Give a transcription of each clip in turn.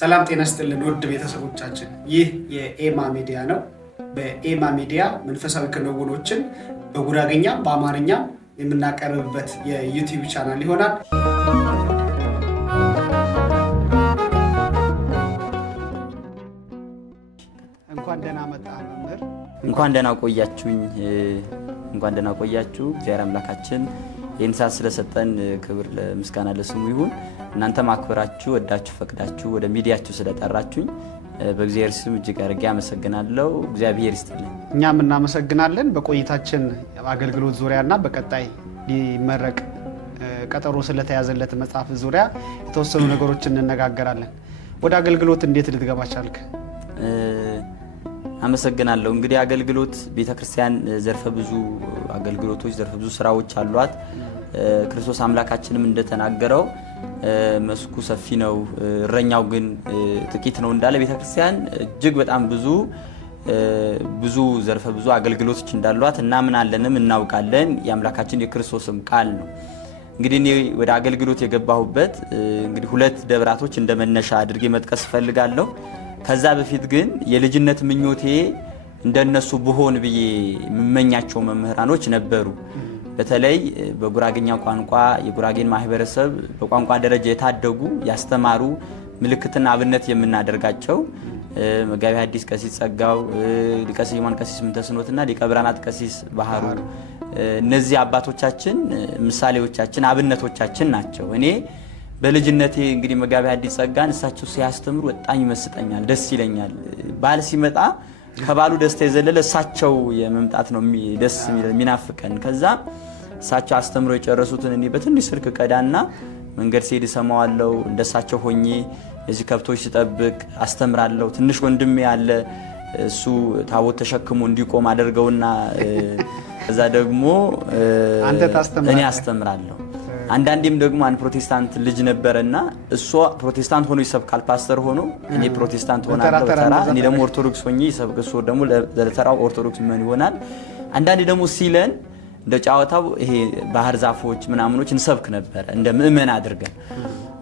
ሰላም ጤና ይስጥልን ውድ ቤተሰቦቻችን፣ ይህ የኤማ ሚዲያ ነው። በኤማ ሚዲያ መንፈሳዊ ክንውኖችን በጉራጌኛ በአማርኛ የምናቀርብበት የዩቲዩብ ቻናል ይሆናል። እንኳን ደህና መጣህ መምህር። እንኳን ደህና ቆያችሁኝ። እንኳን ደህና ቆያችሁ። እግዚአብሔር አምላካችን ይህን ሰዓት ስለሰጠን ክብር ለምስጋና ለስሙ ይሁን። እናንተ ማክበራችሁ ወዳችሁ ፈቅዳችሁ ወደ ሚዲያችሁ ስለጠራችሁኝ በእግዚአብሔር ስም እጅግ አድርጌ አመሰግናለሁ። እግዚአብሔር ይስጥልኝ። እኛም እናመሰግናለን። በቆይታችን አገልግሎት ዙሪያና በቀጣይ ሊመረቅ ቀጠሮ ስለተያዘለት መጽሐፍ ዙሪያ የተወሰኑ ነገሮችን እንነጋገራለን። ወደ አገልግሎት እንዴት ልትገባ ቻልክ? አመሰግናለሁ። እንግዲህ አገልግሎት ቤተክርስቲያን ዘርፈ ብዙ አገልግሎቶች ዘርፈ ብዙ ስራዎች አሏት። ክርስቶስ አምላካችንም እንደተናገረው መስኩ ሰፊ ነው እረኛው ግን ጥቂት ነው እንዳለ ቤተክርስቲያን እጅግ በጣም ብዙ ዘርፈ ብዙ አገልግሎቶች እንዳሏት እናምናለንም እናውቃለን። የአምላካችን የክርስቶስም ቃል ነው። እንግዲህ እኔ ወደ አገልግሎት የገባሁበት እንግዲህ ሁለት ደብራቶች እንደመነሻ አድርጌ መጥቀስ ፈልጋለሁ። ከዛ በፊት ግን የልጅነት ምኞቴ እንደነሱ ብሆን ብዬ የምመኛቸው መምህራኖች ነበሩ። በተለይ በጉራጌኛ ቋንቋ የጉራጌን ማህበረሰብ በቋንቋ ደረጃ የታደጉ ያስተማሩ ምልክትና አብነት የምናደርጋቸው መጋቢ ሐዲስ ቀሲስ ጸጋው፣ ሊቀ ስዩማን ቀሲስ ምንተስኖትና ሊቀ ብርሃናት ቀሲስ ባህሩ እነዚህ አባቶቻችን ምሳሌዎቻችን አብነቶቻችን ናቸው። እኔ በልጅነቴ እንግዲህ መጋቢ ሐዲስ ጸጋን እሳቸው ሲያስተምሩ በጣም ይመስጠኛል፣ ደስ ይለኛል። ባል ሲመጣ ከባሉ ደስታ የዘለለ እሳቸው የመምጣት ነው ደስ የሚናፍቀን። ከዛ እሳቸው አስተምሮ የጨረሱትን እኔ በትንሽ ስልክ ቀዳና መንገድ ሲሄድ ሰማዋለሁ። እንደሳቸው ሆኜ እዚህ ከብቶች ስጠብቅ አስተምራለሁ። ትንሽ ወንድሜ ያለ እሱ ታቦት ተሸክሞ እንዲቆም አደርገውና ከዛ ደግሞ እኔ አስተምራለሁ። አንዳንዴም ደግሞ አንድ ፕሮቴስታንት ልጅ ነበርና እሱ ፕሮቴስታንት ሆኖ ይሰብካል፣ ፓስተር ሆኖ እኔ ፕሮቴስታንት ሆናለሁ ተራ፣ እኔ ደግሞ ኦርቶዶክስ ሆኜ ይሰብክ፣ እሱ ደግሞ ለተራው ኦርቶዶክስ ምን ይሆናል። አንዳንዴ ደግሞ ሲለን እንደ ጫወታው ይሄ ባህር ዛፎች ምናምኖች እንሰብክ ነበር እንደ ምእመን አድርገን።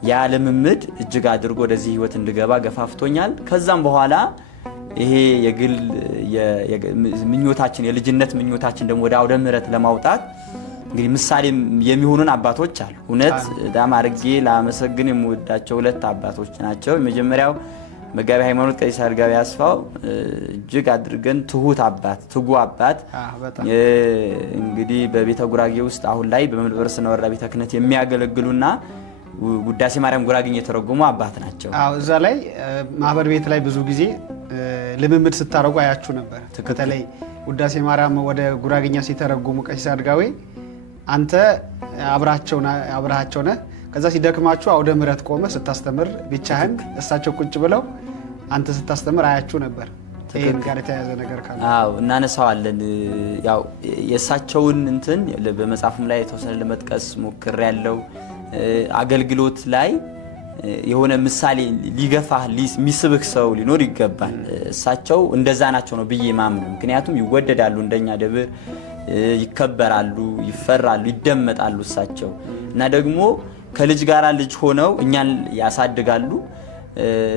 ያ ልምምድ እጅግ አድርጎ ወደዚህ ህይወት እንድገባ ገፋፍቶኛል። ከዛም በኋላ ይሄ የግል ምኞታችን የልጅነት ምኞታችን ደግሞ ወደ አውደ ምሕረት ለማውጣት እንግዲህ ምሳሌ የሚሆኑን አባቶች አሉ። እውነት ዳም አድርጌ ላመሰግን የምወዳቸው ሁለት አባቶች ናቸው። የመጀመሪያው መጋቢ ሃይማኖት ቀሲስ አርጋዊ አስፋው እጅግ አድርገን ትሁት አባት፣ ትጉ አባት እንግዲህ በቤተ ጉራጌ ውስጥ አሁን ላይ በመንበረ ስነ ወረዳ ቤተ ክህነት የሚያገለግሉና ውዳሴ ማርያም ጉራጌኛ የተረጎሙ አባት ናቸው። እዛ ላይ ማህበር ቤት ላይ ብዙ ጊዜ ልምምድ ስታረጉ አያችሁ ነበር። በተለይ ውዳሴ ማርያም ወደ ጉራጌኛ ሲተረጎሙ ቀሲስ አርጋዊ አንተ አብራቸው ነህ። ከዛ ሲደክማችሁ አውደ ምሕረት ቆመ ስታስተምር ብቻህን እሳቸው ቁጭ ብለው አንተ ስታስተምር አያችሁ ነበር። ይሄን ጋር የተያያዘ ነገር ካለ እናነሳዋለን። ያው የእሳቸውን እንትን በመጽሐፍም ላይ የተወሰነ ለመጥቀስ ሞክሬያለሁ። አገልግሎት ላይ የሆነ ምሳሌ ሊገፋህ የሚስብህ ሰው ሊኖር ይገባል። እሳቸው እንደዛ ናቸው ነው ብዬ ማምነው። ምክንያቱም ይወደዳሉ፣ እንደኛ ደብር ይከበራሉ፣ ይፈራሉ፣ ይደመጣሉ እሳቸው እና ደግሞ ከልጅ ጋራ ልጅ ሆነው እኛን ያሳድጋሉ።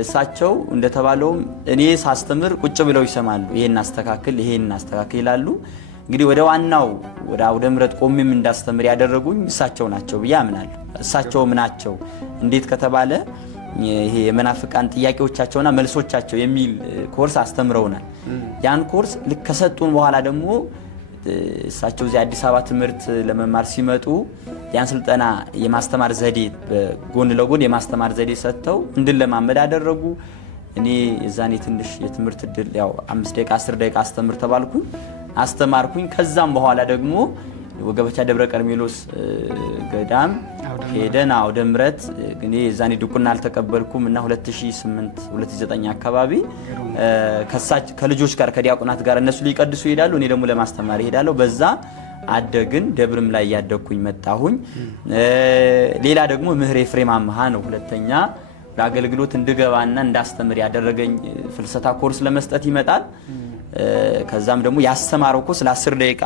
እሳቸው እንደተባለውም እኔ ሳስተምር ቁጭ ብለው ይሰማሉ። ይሄን አስተካክል ይላሉ። እንግዲህ ወደ ዋናው ወደ አውደ ምሕረት ቆሜም እንዳስተምር ያደረጉኝ እሳቸው ናቸው ብዬ አምናለሁ። እሳቸውም ናቸው እንዴት ከተባለ ይሄ የመናፍቃን ጥያቄዎቻቸውና መልሶቻቸው የሚል ኮርስ አስተምረውናል። ያን ኮርስ ልክ ከሰጡን በኋላ ደግሞ እሳቸው እዚህ አዲስ አበባ ትምህርት ለመማር ሲመጡ ያን ስልጠና የማስተማር ዘዴ በጎን ለጎን የማስተማር ዘዴ ሰጥተው እንድንለማመድ አደረጉ። እኔ የዛኔ ትንሽ የትምህርት እድል ያው 5 ደቂቃ 10 ደቂቃ አስተምር ተባልኩኝ፣ አስተማርኩኝ። ከዛም በኋላ ደግሞ ወገበቻ ደብረ ቀርሜሎስ ገዳም ሄደን አውደ ምሕረት እኔ የዛኔ ድቁና አልተቀበልኩም እና 2008 2009 አካባቢ ከልጆች ጋር ከዲያቆናት ጋር እነሱ ሊቀድሱ ይሄዳሉ፣ እኔ ደግሞ ለማስተማር ይሄዳለሁ። በዛ አደግን። ደብርም ላይ ያደግኩኝ መጣሁኝ። ሌላ ደግሞ ምህሬ ኤፍሬም አምሃ ነው ሁለተኛ ለአገልግሎት እንድገባና እንዳስተምር ያደረገኝ። ፍልሰታ ኮርስ ለመስጠት ይመጣል። ከዛም ደግሞ ያስተማረው ኮርስ ለ10 ደቂቃ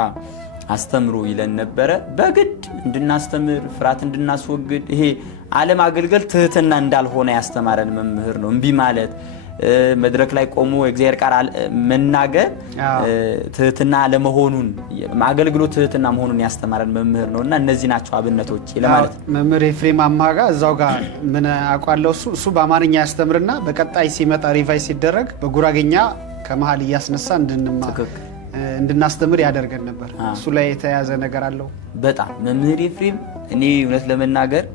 አስተምሩ ይለን ነበረ። በግድ እንድናስተምር ፍርሃት እንድናስወግድ ይሄ ዓለም አገልገል ትህትና እንዳልሆነ ያስተማረን መምህር ነው። እምቢ ማለት መድረክ ላይ ቆሞ የእግዚአብሔር ቃል መናገር ትህትና ለመሆኑን አገልግሎት ትህትና መሆኑን ያስተማረን መምህር ነውና እነዚህ ናቸው አብነቶች ለማለት ነው። መምህር ኤፍሬም አማጋ እዛው ጋር ምን አቋለው እሱ በአማርኛ ያስተምርና በቀጣይ ሲመጣ ሪቫይስ ሲደረግ በጉራጌኛ ከመሃል እያስነሳ እንድናስተምር ያደርገን ነበር። እሱ ላይ የተያዘ ነገር አለው በጣም መምህር ኤፍሬም እኔ እውነት ለመናገር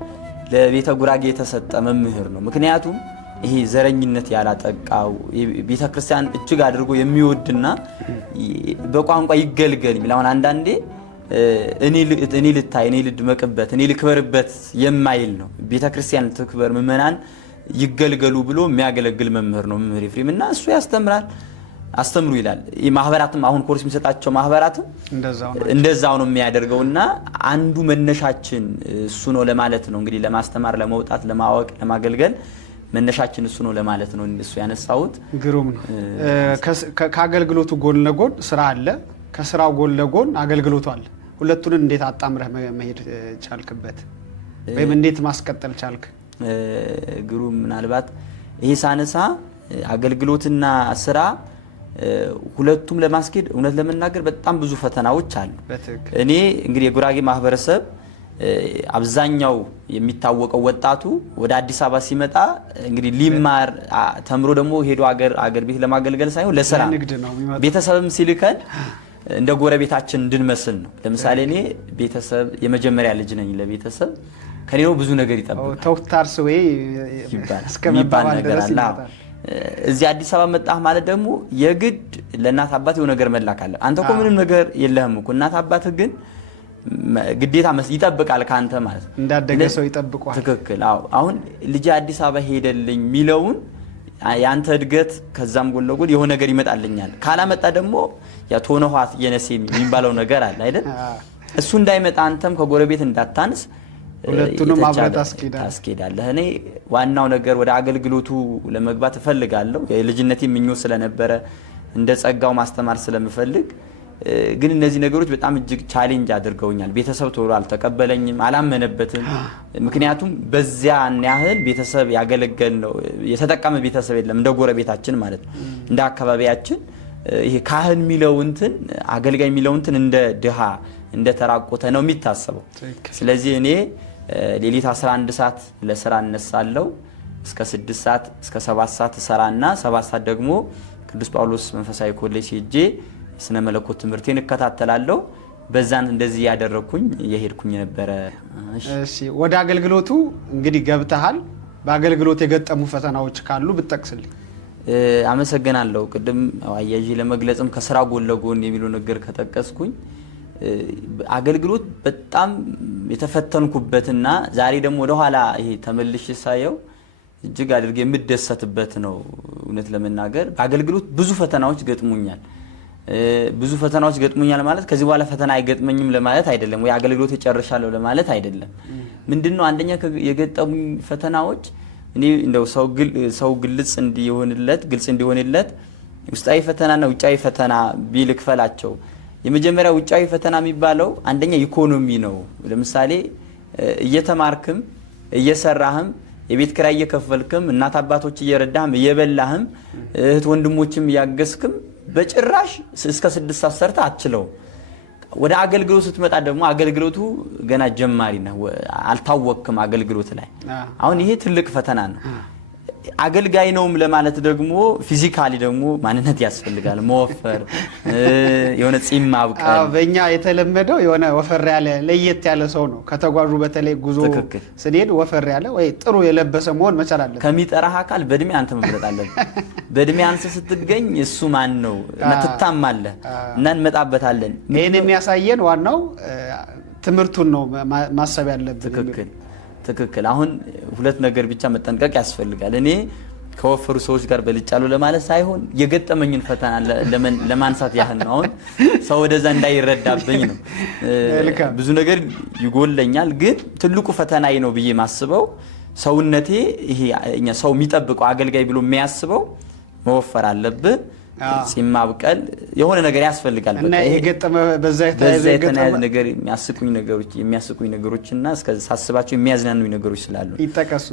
ለቤተ ጉራጌ የተሰጠ መምህር ነው። ምክንያቱም ይሄ ዘረኝነት ያላጠቃው ቤተክርስቲያን እጅግ አድርጎ የሚወድና በቋንቋ ይገልገል የሚል አሁን አንዳንዴ እኔ ልታይ እኔ ልድመቅበት እኔ ልክበርበት የማይል ነው። ቤተክርስቲያን ትክበር ምእመናን ይገልገሉ ብሎ የሚያገለግል መምህር ነው መምህር ኤፍሬም እና እሱ ያስተምራል። አስተምሩ ይላል። ማህበራትም አሁን ኮርስ የሚሰጣቸው ማህበራትም እንደዛው ነው የሚያደርገውና አንዱ መነሻችን እሱ ነው ለማለት ነው። እንግዲህ ለማስተማር ለመውጣት ለማወቅ ለማገልገል መነሻችን እሱ ነው ለማለት ነው እሱ ያነሳውት። ግሩም ነው። ከአገልግሎቱ ጎን ለጎን ስራ አለ፣ ከስራው ጎን ለጎን አገልግሎቱ አለ። ሁለቱን እንዴት አጣምረህ መሄድ ቻልክበት ወይም እንዴት ማስቀጠል ቻልክ? ግሩም ምናልባት ይሄ ሳነሳ አገልግሎትና ስራ ሁለቱም ለማስኬድ እውነት ለመናገር በጣም ብዙ ፈተናዎች አሉ። እኔ እንግዲህ የጉራጌ ማህበረሰብ አብዛኛው የሚታወቀው ወጣቱ ወደ አዲስ አበባ ሲመጣ እንግዲህ ሊማር ተምሮ ደግሞ ሄዶ አገር ቤት ለማገልገል ሳይሆን ለስራ ቤተሰብም ሲልከን እንደ ጎረቤታችን እንድንመስል ነው። ለምሳሌ እኔ ቤተሰብ የመጀመሪያ ልጅ ነኝ። ለቤተሰብ ከኔ ነው ብዙ ነገር ይጠብቃል። ተውታርስ ወይ እስከመባል ነገር አለ። እዚህ አዲስ አበባ መጣህ ማለት ደግሞ የግድ ለእናት አባት የሆነ ነገር መላክ አለ። አንተ እኮ ምንም ነገር የለህም እኮ እናት አባት ግን ግዴታ ይጠብቃል ካንተ ማለት ነው። እንዳደገ ሰው ይጠብቋል። ትክክል። አሁን ልጅ አዲስ አበባ ሄደልኝ ሚለውን ያንተ እድገት ከዛም ጎን ለጎን የሆነ ነገር ይመጣልኛል። ካላመጣ ደግሞ ያ ቶነኋት የነሴ የሚባለው ነገር አለ አይደል? እሱ እንዳይመጣ አንተም ከጎረቤት እንዳታንስ ሁለቱንም አብረህ ታስኬዳለህ። እኔ ዋናው ነገር ወደ አገልግሎቱ ለመግባት እፈልጋለሁ። የልጅነቴ ምኞት ስለነበረ እንደ ጸጋው ማስተማር ስለምፈልግ ግን እነዚህ ነገሮች በጣም እጅግ ቻሌንጅ አድርገውኛል። ቤተሰብ ቶሎ አልተቀበለኝም፣ አላመነበትም። ምክንያቱም በዚያ ያህል ቤተሰብ ያገለገል ነው የተጠቀመ ቤተሰብ የለም እንደ ጎረቤታችን ማለት ነው። እንደ አካባቢያችን ይሄ ካህን ሚለውንትን አገልጋይ ሚለውንትን እንደ ድሃ እንደ ተራቆተ ነው የሚታሰበው። ስለዚህ እኔ ሌሊት 11 ሰዓት ለስራ እነሳለሁ እስከ 6 ሰዓት እስከ 7 ሰዓት ሰራና 7 ሰዓት ደግሞ ቅዱስ ጳውሎስ መንፈሳዊ ኮሌጅ ሄጄ ስነ መለኮት ትምህርቴን እከታተላለሁ። በዛን እንደዚህ ያደረኩኝ የሄድኩኝ ነበር። እሺ ወደ አገልግሎቱ እንግዲህ ገብተሃል። በአገልግሎት የገጠሙ ፈተናዎች ካሉ ብትጠቅስልኝ። አመሰግናለሁ። ቅድም አያይዤ ለመግለጽም ከስራ ጎን ለጎን የሚሉ ነገር ከጠቀስኩኝ አገልግሎት በጣም የተፈተንኩበትና ዛሬ ደግሞ ወደ ኋላ ይሄ ተመልሼ ሳየው እጅግ አድርጌ የምደሰትበት ነው። እውነት ለመናገር በአገልግሎት ብዙ ፈተናዎች ገጥሙኛል። ብዙ ፈተናዎች ገጥሙኛል ማለት ከዚህ በኋላ ፈተና አይገጥመኝም ለማለት አይደለም፣ ወይ አገልግሎት እጨርሻለሁ ለማለት አይደለም። ምንድነው አንደኛ የገጠሙኝ ፈተናዎች እኔ እንደው ሰው ግልጽ እንዲሆንለት ውስጣዊ ፈተናና ውጫዊ ፈተና ቢልክፈላቸው። የመጀመሪያው ውጫዊ ፈተና የሚባለው አንደኛ ኢኮኖሚ ነው። ለምሳሌ እየተማርክም እየሰራህም የቤት ኪራይ እየከፈልክም እናት አባቶች እየረዳህም እየበላህም እህት ወንድሞችም እያገዝክም በጭራሽ እስከ 6 ሰዓት ሰርተህ አትችለው። ወደ አገልግሎት ስትመጣ ደግሞ አገልግሎቱ ገና ጀማሪ ነው፣ አልታወቅክም አገልግሎት ላይ። አሁን ይሄ ትልቅ ፈተና ነው። አገልጋይ ነውም ለማለት ደግሞ ፊዚካሊ ደግሞ ማንነት ያስፈልጋል። መወፈር፣ የሆነ ጺም ማብቀል። በእኛ የተለመደው የሆነ ወፈር ያለ ለየት ያለ ሰው ነው። ከተጓዡ በተለይ ጉዞ ስንሄድ ወፈር ያለ ወይ ጥሩ የለበሰ መሆን መቻል አለበት። ከሚጠራህ አካል በእድሜ አንተ መብለጥ አለብህ። በእድሜ አንተ ስትገኝ እሱ ማን ነው ትታማለህ እና እንመጣበታለን። ይሄን የሚያሳየን ዋናው ትምህርቱን ነው ማሰብ ያለብን። ትክክል። አሁን ሁለት ነገር ብቻ መጠንቀቅ ያስፈልጋል። እኔ ከወፈሩ ሰዎች ጋር በልጫሉ ለማለት ሳይሆን የገጠመኝን ፈተና ለማንሳት ያህል ነው። አሁን ሰው ወደዛ እንዳይረዳብኝ ነው። ብዙ ነገር ይጎለኛል፣ ግን ትልቁ ፈተናዬ ነው ብዬ ማስበው ሰውነቴ ይሄ ሰው የሚጠብቀው አገልጋይ ብሎ የሚያስበው መወፈር አለብህ፣ ጺም ማብቀል የሆነ ነገር ያስፈልጋል። እና የገጠመ በዛ የተያያዘ ነገር የሚያስቁኝ ነገሮችና እስከ ሳስባቸው የሚያዝናኑኝ ነገሮች ስላሉ ይጠቀሱ።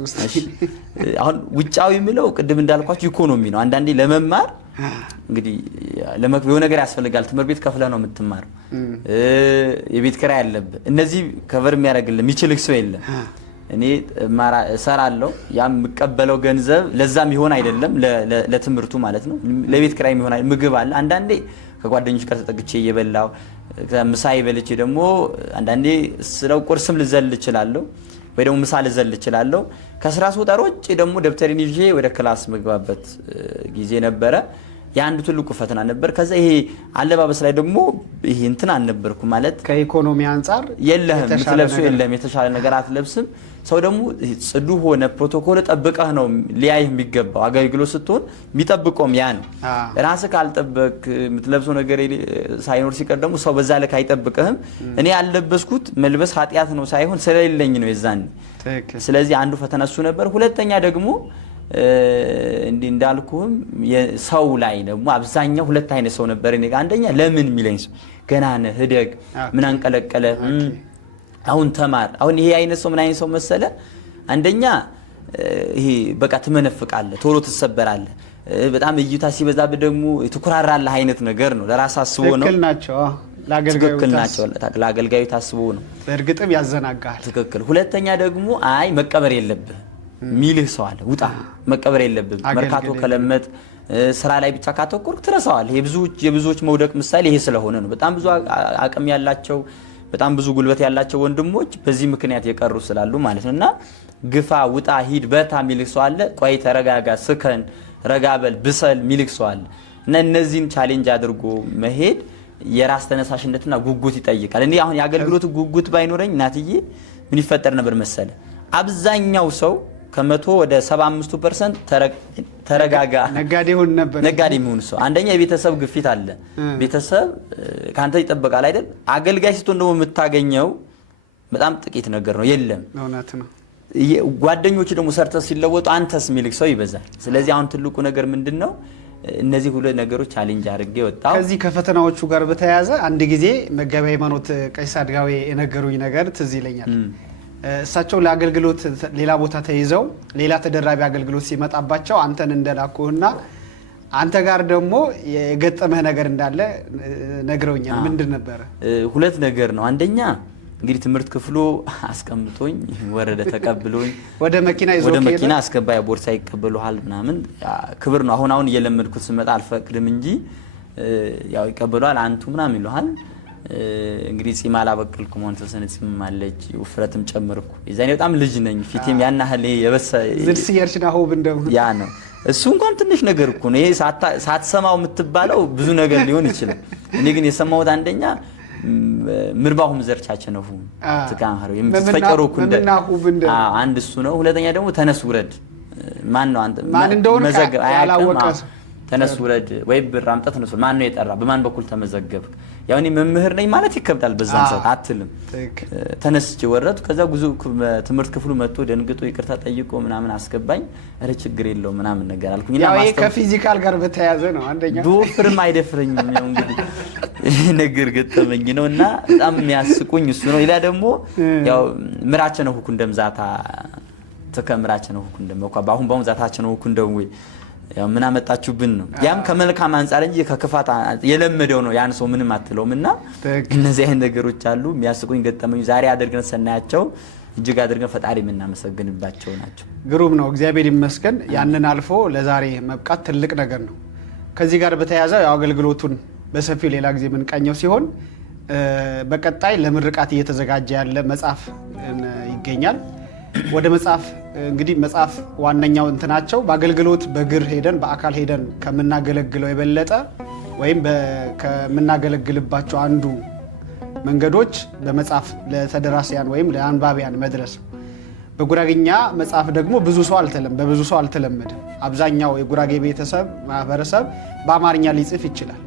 አሁን ውጫዊ ምለው ቅድም እንዳልኳችሁ ኢኮኖሚ ነው። አንዳንዴ ለመማር እንግዲህ የሆነ ነገር ያስፈልጋል። ትምህርት ቤት ከፍለህ ነው የምትማረው። የቤት ኪራይ አለብህ። እነዚህ ከቨር የሚያደርግልህ የሚችልህ ሰው የለም። እኔ እሰራለሁ። ያም የምቀበለው ገንዘብ ለዛም ይሆን አይደለም ለትምህርቱ ማለት ነው። ለቤት ኪራይ ይሆን ምግብ አለ። አንዳንዴ ከጓደኞች ጋር ተጠግቼ እየበላሁ ምሳ ይበልቼ ደግሞ አንዳንዴ ስለው ቁርስም ልዘል እችላለሁ ወይ ደግሞ ምሳ ልዘል እችላለሁ። ከስራ ስወጣ ሮጬ ደግሞ ደብተሬን ይዤ ወደ ክላስ መግባበት ጊዜ ነበረ። የአንዱ ትልቁ ፈተና ነበር። ከዛ ይሄ አለባበስ ላይ ደግሞ ይሄ እንትን አልነበርኩ ማለት ከኢኮኖሚ አንፃር የለህም ምትለብሱ የለም የተሻለ ነገር አትለብስም። ሰው ደግሞ ጽዱ ሆነ ፕሮቶኮል ጠብቀህ ነው ሊያይህ የሚገባው። አገልግሎት ስትሆን የሚጠብቀውም ያ ነው። ራስህ ካልጠበቅ የምትለብሰው ነገር ሳይኖር ሲቀር ደግሞ ሰው በዛ ልክ አይጠብቅህም። እኔ ያልለበስኩት መልበስ ኃጢአት ነው ሳይሆን ስለሌለኝ ነው የዛኔ። ስለዚህ አንዱ ፈተና እሱ ነበር። ሁለተኛ ደግሞ እንዲህ እንዳልኩህም ሰው ላይ ደግሞ አብዛኛው ሁለት አይነት ሰው ነበር እኔ ጋር። አንደኛ ለምን የሚለኝ ሰው ገና ነህ ህደግ ምን አንቀለቀለ አሁን ተማር። አሁን ይሄ አይነት ሰው ምን አይነት ሰው መሰለ? አንደኛ ይሄ በቃ ትመነፍቃለህ፣ ቶሎ ትሰበራለህ። በጣም እይታ ሲበዛብህ ደግሞ ትኩራራለህ አይነት ነገር ነው። ለራስ አስቦ ነው። ትክክል ናቸው። ለአገልጋዩ ታስቦ ነው። በእርግጥም ያዘናጋል። ትክክል። ሁለተኛ ደግሞ አይ መቀበር የለብህ ሚልህ ሰው አለ። ውጣ መቀበር የለብህ። መርካቶ ከለመጥ ስራ ላይ ብቻ ካተኮርክ ትረሳዋለህ። የብዙዎች መውደቅ ምሳሌ ይሄ ስለሆነ ነው። በጣም ብዙ አቅም ያላቸው በጣም ብዙ ጉልበት ያላቸው ወንድሞች በዚህ ምክንያት የቀሩ ስላሉ ማለት ነውና ግፋ፣ ውጣ፣ ሂድ፣ በታ ሚልህ ሰው አለ። ቆይ ተረጋጋ፣ ስከን፣ ረጋበል፣ ብሰል ሚልህ ሰው አለ። እና እነዚህን ቻሌንጅ አድርጎ መሄድ የራስ ተነሳሽነትና ጉጉት ይጠይቃል። እኔ አሁን የአገልግሎት ጉጉት ባይኖረኝ እናትዬ ምን ይፈጠር ነበር መሰለ? አብዛኛው ሰው ከመቶ ወደ 75% ተረጋጋ ነጋዴ ሆነ ነበር። ነጋዴ የሚሆን ሰው አንደኛ የቤተሰብ ግፊት አለ። ቤተሰብ ካንተ ይጠበቃል አይደል? አገልጋይ ስትሆን ደግሞ የምታገኘው በጣም ጥቂት ነገር ነው። የለም እውነት ነው። ጓደኞች ደግሞ ሰርተው ሲለወጡ አንተስ ሚልክ ሰው ይበዛል። ስለዚህ አሁን ትልቁ ነገር ምንድነው? እነዚህ ሁሉ ነገሮች ቻሌንጅ አድርጌ ወጣው። ከዚህ ከፈተናዎቹ ጋር በተያያዘ አንድ ጊዜ መጋቢ ሃይማኖት ቀሲስ አድጋዊ የነገሩኝ ነገር ትዝ ይለኛል። እሳቸው ለአገልግሎት ሌላ ቦታ ተይዘው ሌላ ተደራቢ አገልግሎት ሲመጣባቸው አንተን እንደላኩህና አንተ ጋር ደግሞ የገጠመህ ነገር እንዳለ ነግረውኛል። ምንድን ነበረ? ሁለት ነገር ነው። አንደኛ እንግዲህ ትምህርት ክፍሉ አስቀምጦኝ ወረደ ተቀብሎኝ ወደ መኪና ይዞ ወደ መኪና አስገባ። ቦርሳ ይቀበሉሃል ምናምን ክብር ነው። አሁን እየለመድኩት ስመጣ አልፈቅድም እንጂ ያው ይቀበሉሃል አንቱ ምናምን ይሉሃል። እንግዲህ ጺም አላበቀልኩም። ሆነ ተሰነ ጺም አለች ውፍረትም ጨመርኩ። የዛኔ በጣም ልጅ ነኝ። ፊቴም ያናህል የበሰ ዝርስ የርሽና ሆብ እንደው ያ ነው። እሱ እንኳን ትንሽ ነገር እኮ ነው። ይሄ ሳትሰማው የምትባለው ብዙ ነገር ሊሆን ይችላል። እኔ ግን የሰማሁት አንደኛ ምርባሁም ዘርቻቸው ነው ትካንሃሩ የምትፈቀሩ ኩንደ አንድ እሱ ነው። ሁለተኛ ደግሞ ተነስ ውረድ ማን ነው አንተ ማን እንደሆነ መዘገብ ያላወቀ ተነስ ውረድ ወይ ብር አምጣ ተነስ ማን ነው የጠራ በማን በኩል ተመዘገብክ? ያው እኔ መምህር ነኝ ማለት ይከብዳል። በዛን ሰዓት አትልም። ተነስቼ ወረድኩ። ከዛ ጉዞ ትምህርት ክፍሉ መጥቶ ደንግጦ ይቅርታ ጠይቆ ምናምን አስገባኝ። እረ ችግር የለው ምናምን ነገር አልኩኝና ያው ይሄ ከፊዚካል ጋር በተያያዘ ነው። አንደኛ ዶፍርም አይደፍረኝም። ያው እንግዲህ ነገር ገጠመኝ ነውና በጣም የሚያስቁኝ እሱ ነው። ሌላ ደግሞ ያው ምራቸ ነው ሁኩ እንደምዛታ ተከምራቸ ነው ሁኩ እንደምኳ ባሁን ዛታቸ ነው ሁኩ እንደው ያው ምን አመጣችሁብን ነው። ያም ከመልካም አንፃር እንጂ ከክፋት የለመደው ነው። ያን ሰው ምንም አትለውምና እነዚህ አይነት ነገሮች አሉ የሚያስቁኝ ገጠመኝ ዛሬ አድርገን ሰናያቸው እጅግ አድርገን ፈጣሪ የምናመሰግንባቸው ናቸው። ግሩም ነው። እግዚአብሔር ይመስገን። ያንን አልፎ ለዛሬ መብቃት ትልቅ ነገር ነው። ከዚህ ጋር በተያያዘ ያው አገልግሎቱን በሰፊው ሌላ ጊዜ የምንቃኘው ሲሆን በቀጣይ ለምርቃት እየተዘጋጀ ያለ መጽሐፍ ይገኛል። ወደ መጽሐፍ እንግዲህ መጽሐፍ ዋነኛው እንትናቸው በአገልግሎት በእግር ሄደን በአካል ሄደን ከምናገለግለው የበለጠ ወይም ከምናገለግልባቸው አንዱ መንገዶች በመጽሐፍ ለተደራሲያን ወይም ለአንባቢያን መድረስ። በጉራጌኛ መጽሐፍ ደግሞ በብዙ ሰው አልተለመደም። አብዛኛው የጉራጌ ቤተሰብ ማህበረሰብ በአማርኛ ሊጽፍ ይችላል።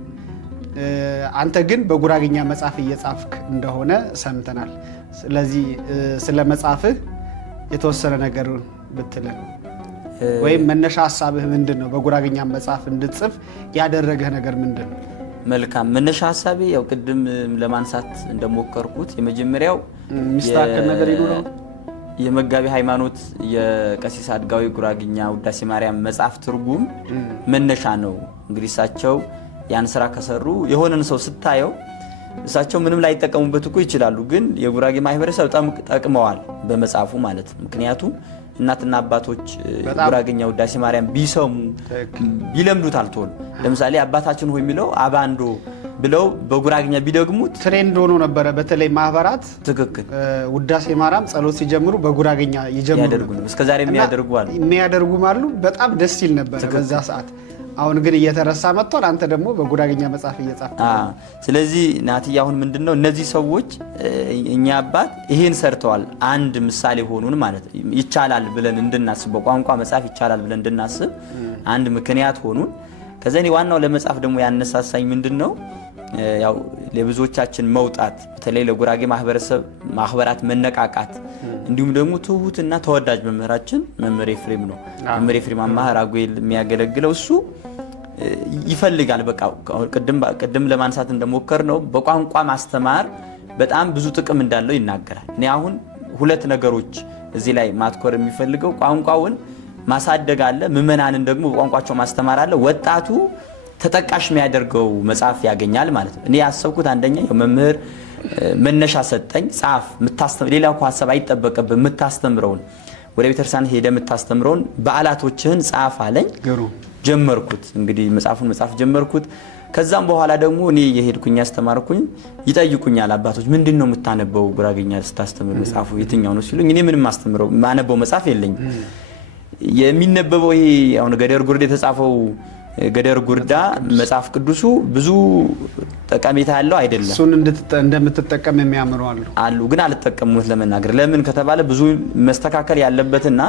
አንተ ግን በጉራጌኛ መጽሐፍ እየጻፍክ እንደሆነ ሰምተናል። ስለዚህ ስለ መጽሐፍህ የተወሰነ ነገር ብትለን። ወይም መነሻ ሀሳብህ ምንድነው? በጉራግኛ መጽሐፍ እንድትጽፍ ያደረገህ ነገር ምንድነው? መልካም መነሻ ሀሳቤ ያው ቅድም ለማንሳት እንደሞከርኩት የመጀመሪያው ሚስታከል ነገር ይኖረው የመጋቢ ሃይማኖት የቀሲስ አድጋዊ ጉራግኛ ውዳሴ ማርያም መጽሐፍ ትርጉም መነሻ ነው። እንግዲህ እሳቸው ያን ስራ ከሰሩ የሆነን ሰው ስታየው እሳቸው ምንም ላይ ተጠቀሙበት እኮ ይችላሉ፣ ግን የጉራጌ ማህበረሰብ ጠቅመዋል በመጽሐፉ ማለት ነው። ምክንያቱም እናትና አባቶች ጉራግኛ ውዳሴ ማርያም ቢሰሙ ቢለምዱት አልቶል ለምሳሌ አባታችን ሆይ የሚለው አባንዶ ብለው በጉራግኛ ቢደግሙት ትሬንድ ሆኖ ነበረ። በተለይ ማህበራት ትክክል ውዳሴ ማርያም ጸሎት ሲጀምሩ በጉራግኛ ያደርጉ ነው። እስከዛሬ የሚያደርጉ አሉ። በጣም ደስ ይል ነበር በዛ ሰዓት። አሁን ግን እየተረሳ መጥቷል። አንተ ደግሞ በጉራግኛ መጽሐፍ እየጻፍክ ስለዚህ ናትዬ አሁን ምንድነው እነዚህ ሰዎች እኛ አባት ይሄን ሰርተዋል። አንድ ምሳሌ ሆኑን ማለት ይቻላል ብለን እንድናስብ በቋንቋ መጽሐፍ ይቻላል ብለን እንድናስብ አንድ ምክንያት ሆኑን። ከዛኔ ዋናው ለመጽሐፍ ደግሞ ያነሳሳኝ ምንድነው ያው ለብዙዎቻችን መውጣት በተለይ ለጉራጌ ማህበራት መነቃቃት እንዲሁም ደግሞ ትሁትና ተወዳጅ መምህራችን መምህር ኤፍሬም ነው። መምህር ኤፍሬም አማሃ ራጉኤል የሚያገለግለው እሱ ይፈልጋል። በቃ ቅድም ለማንሳት እንደሞከር ነው በቋንቋ ማስተማር በጣም ብዙ ጥቅም እንዳለው ይናገራል። እኔ አሁን ሁለት ነገሮች እዚህ ላይ ማትኮር የሚፈልገው ቋንቋውን ማሳደግ አለ፣ ምዕመናንን ደግሞ በቋንቋቸው ማስተማር አለ። ወጣቱ ተጠቃሽ የሚያደርገው መጽሐፍ ያገኛል ማለት ነው። እኔ ያሰብኩት አንደኛ መምህር መነሻ ሰጠኝ፣ ጻፍ ሌላ እኮ ሀሳብ አይጠበቅብህ፣ የምታስተምረውን ወደ ቤተክርስቲያን ሄደ የምታስተምረውን በዓላቶችህን ጻፍ አለኝ። ጀመርኩት እንግዲህ መጽሐፍ ጀመርኩት። ከዛም በኋላ ደግሞ እኔ የሄድኩኝ ያስተማርኩኝ ይጠይቁኛል አባቶች ምንድነው የምታነበው ጉራጌኛ ስታስተምር መጽሐፉ የትኛው ነው ሲሉኝ እኔ ምንም ማነበው መጽሐፍ የለኝም። የሚነበበው ይሄ አሁን ገደር ጉርዳ የተጻፈው ገደር ጉርዳ መጽሐፍ ቅዱሱ ብዙ ጠቀሜታ ያለው አይደለም። እሱን እንደምትጠቀም የሚያምሩ አሉ ግን አልተጠቀሙት ለመናገር ለምን ከተባለ ብዙ መስተካከል ያለበትና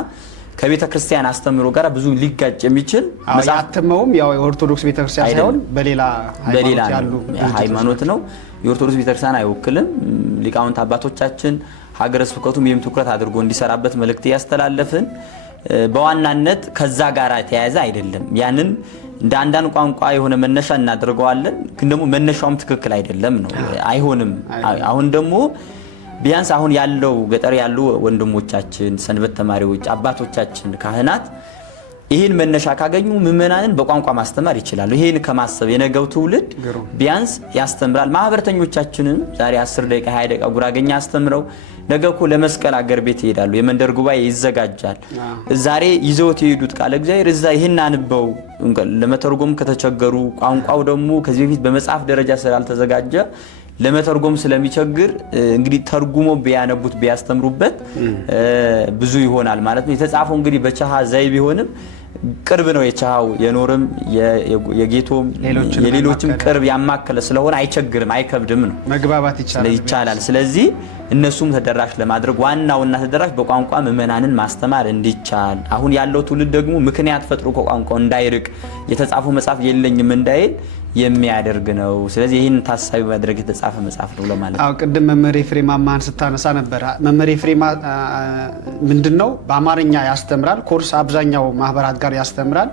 ከቤተ ክርስቲያን አስተምሮ ጋር ብዙ ሊጋጭ የሚችል ያተመውም ያው የኦርቶዶክስ ቤተክርስቲያን ሳይሆን በሌላ ሃይማኖት ነው። የኦርቶዶክስ ቤተክርስቲያን አይወክልም። ሊቃውንት አባቶቻችን ሀገረ ስብከቱም ይህም ትኩረት አድርጎ እንዲሰራበት መልእክት ያስተላለፍን በዋናነት ከዛ ጋር ተያያዘ አይደለም። ያንን እንደ አንዳንድ ቋንቋ የሆነ መነሻ እናደርገዋለን፣ ግን ደግሞ መነሻውም ትክክል አይደለም ነው አይሆንም። አሁን ደግሞ ቢያንስ አሁን ያለው ገጠር ያሉ ወንድሞቻችን ሰንበት ተማሪዎች አባቶቻችን ካህናት ይሄን መነሻ ካገኙ ምዕመናንን በቋንቋ ማስተማር ይችላሉ። ይሄን ከማሰብ የነገው ትውልድ ቢያንስ ያስተምራል። ማህበረተኞቻችንን ዛሬ 10 ደቂቃ 20 ደቂቃ ጉራጌኛ አስተምረው ነገ እኮ ለመስቀል አገር ቤት ይሄዳሉ። የመንደር ጉባኤ ይዘጋጃል። ዛሬ ይዘውት የሄዱት ቃል እግዚአብሔር እዛ ይሄን አንበው ለመተርጎም ከተቸገሩ ቋንቋው ደግሞ ከዚህ በፊት በመጽሐፍ ደረጃ ስላልተዘጋጀ ለመተርጎም ስለሚቸግር እንግዲህ ተርጉሞ ቢያነቡት ቢያስተምሩበት ብዙ ይሆናል ማለት ነው። የተጻፈው እንግዲህ በቻሃ ዘይ ቢሆንም ቅርብ ነው። የቻሃው የኖርም የጌቶም የሌሎችም ቅርብ ያማከለ ስለሆነ አይቸግርም አይከብድም ነው መግባባት ይቻላል። ስለዚህ እነሱም ተደራሽ ለማድረግ ዋናውና ተደራሽ በቋንቋ ምዕመናንን ማስተማር እንዲቻል አሁን ያለው ትውልድ ደግሞ ምክንያት ፈጥሮ ከቋንቋው እንዳይርቅ የተጻፈው መጽሐፍ የለኝም እንዳይል የሚያደርግ ነው። ስለዚህ ይህን ታሳቢ ማድረግ የተጻፈ መጽሐፍ ነው ለማለት ነው። ቅድም መምህር ኤፍሬም አማን ስታነሳ ነበር። መምህር ኤፍሬም ምንድነው በአማርኛ ያስተምራል። ኮርስ አብዛኛው ማህበራት ጋር ያስተምራል።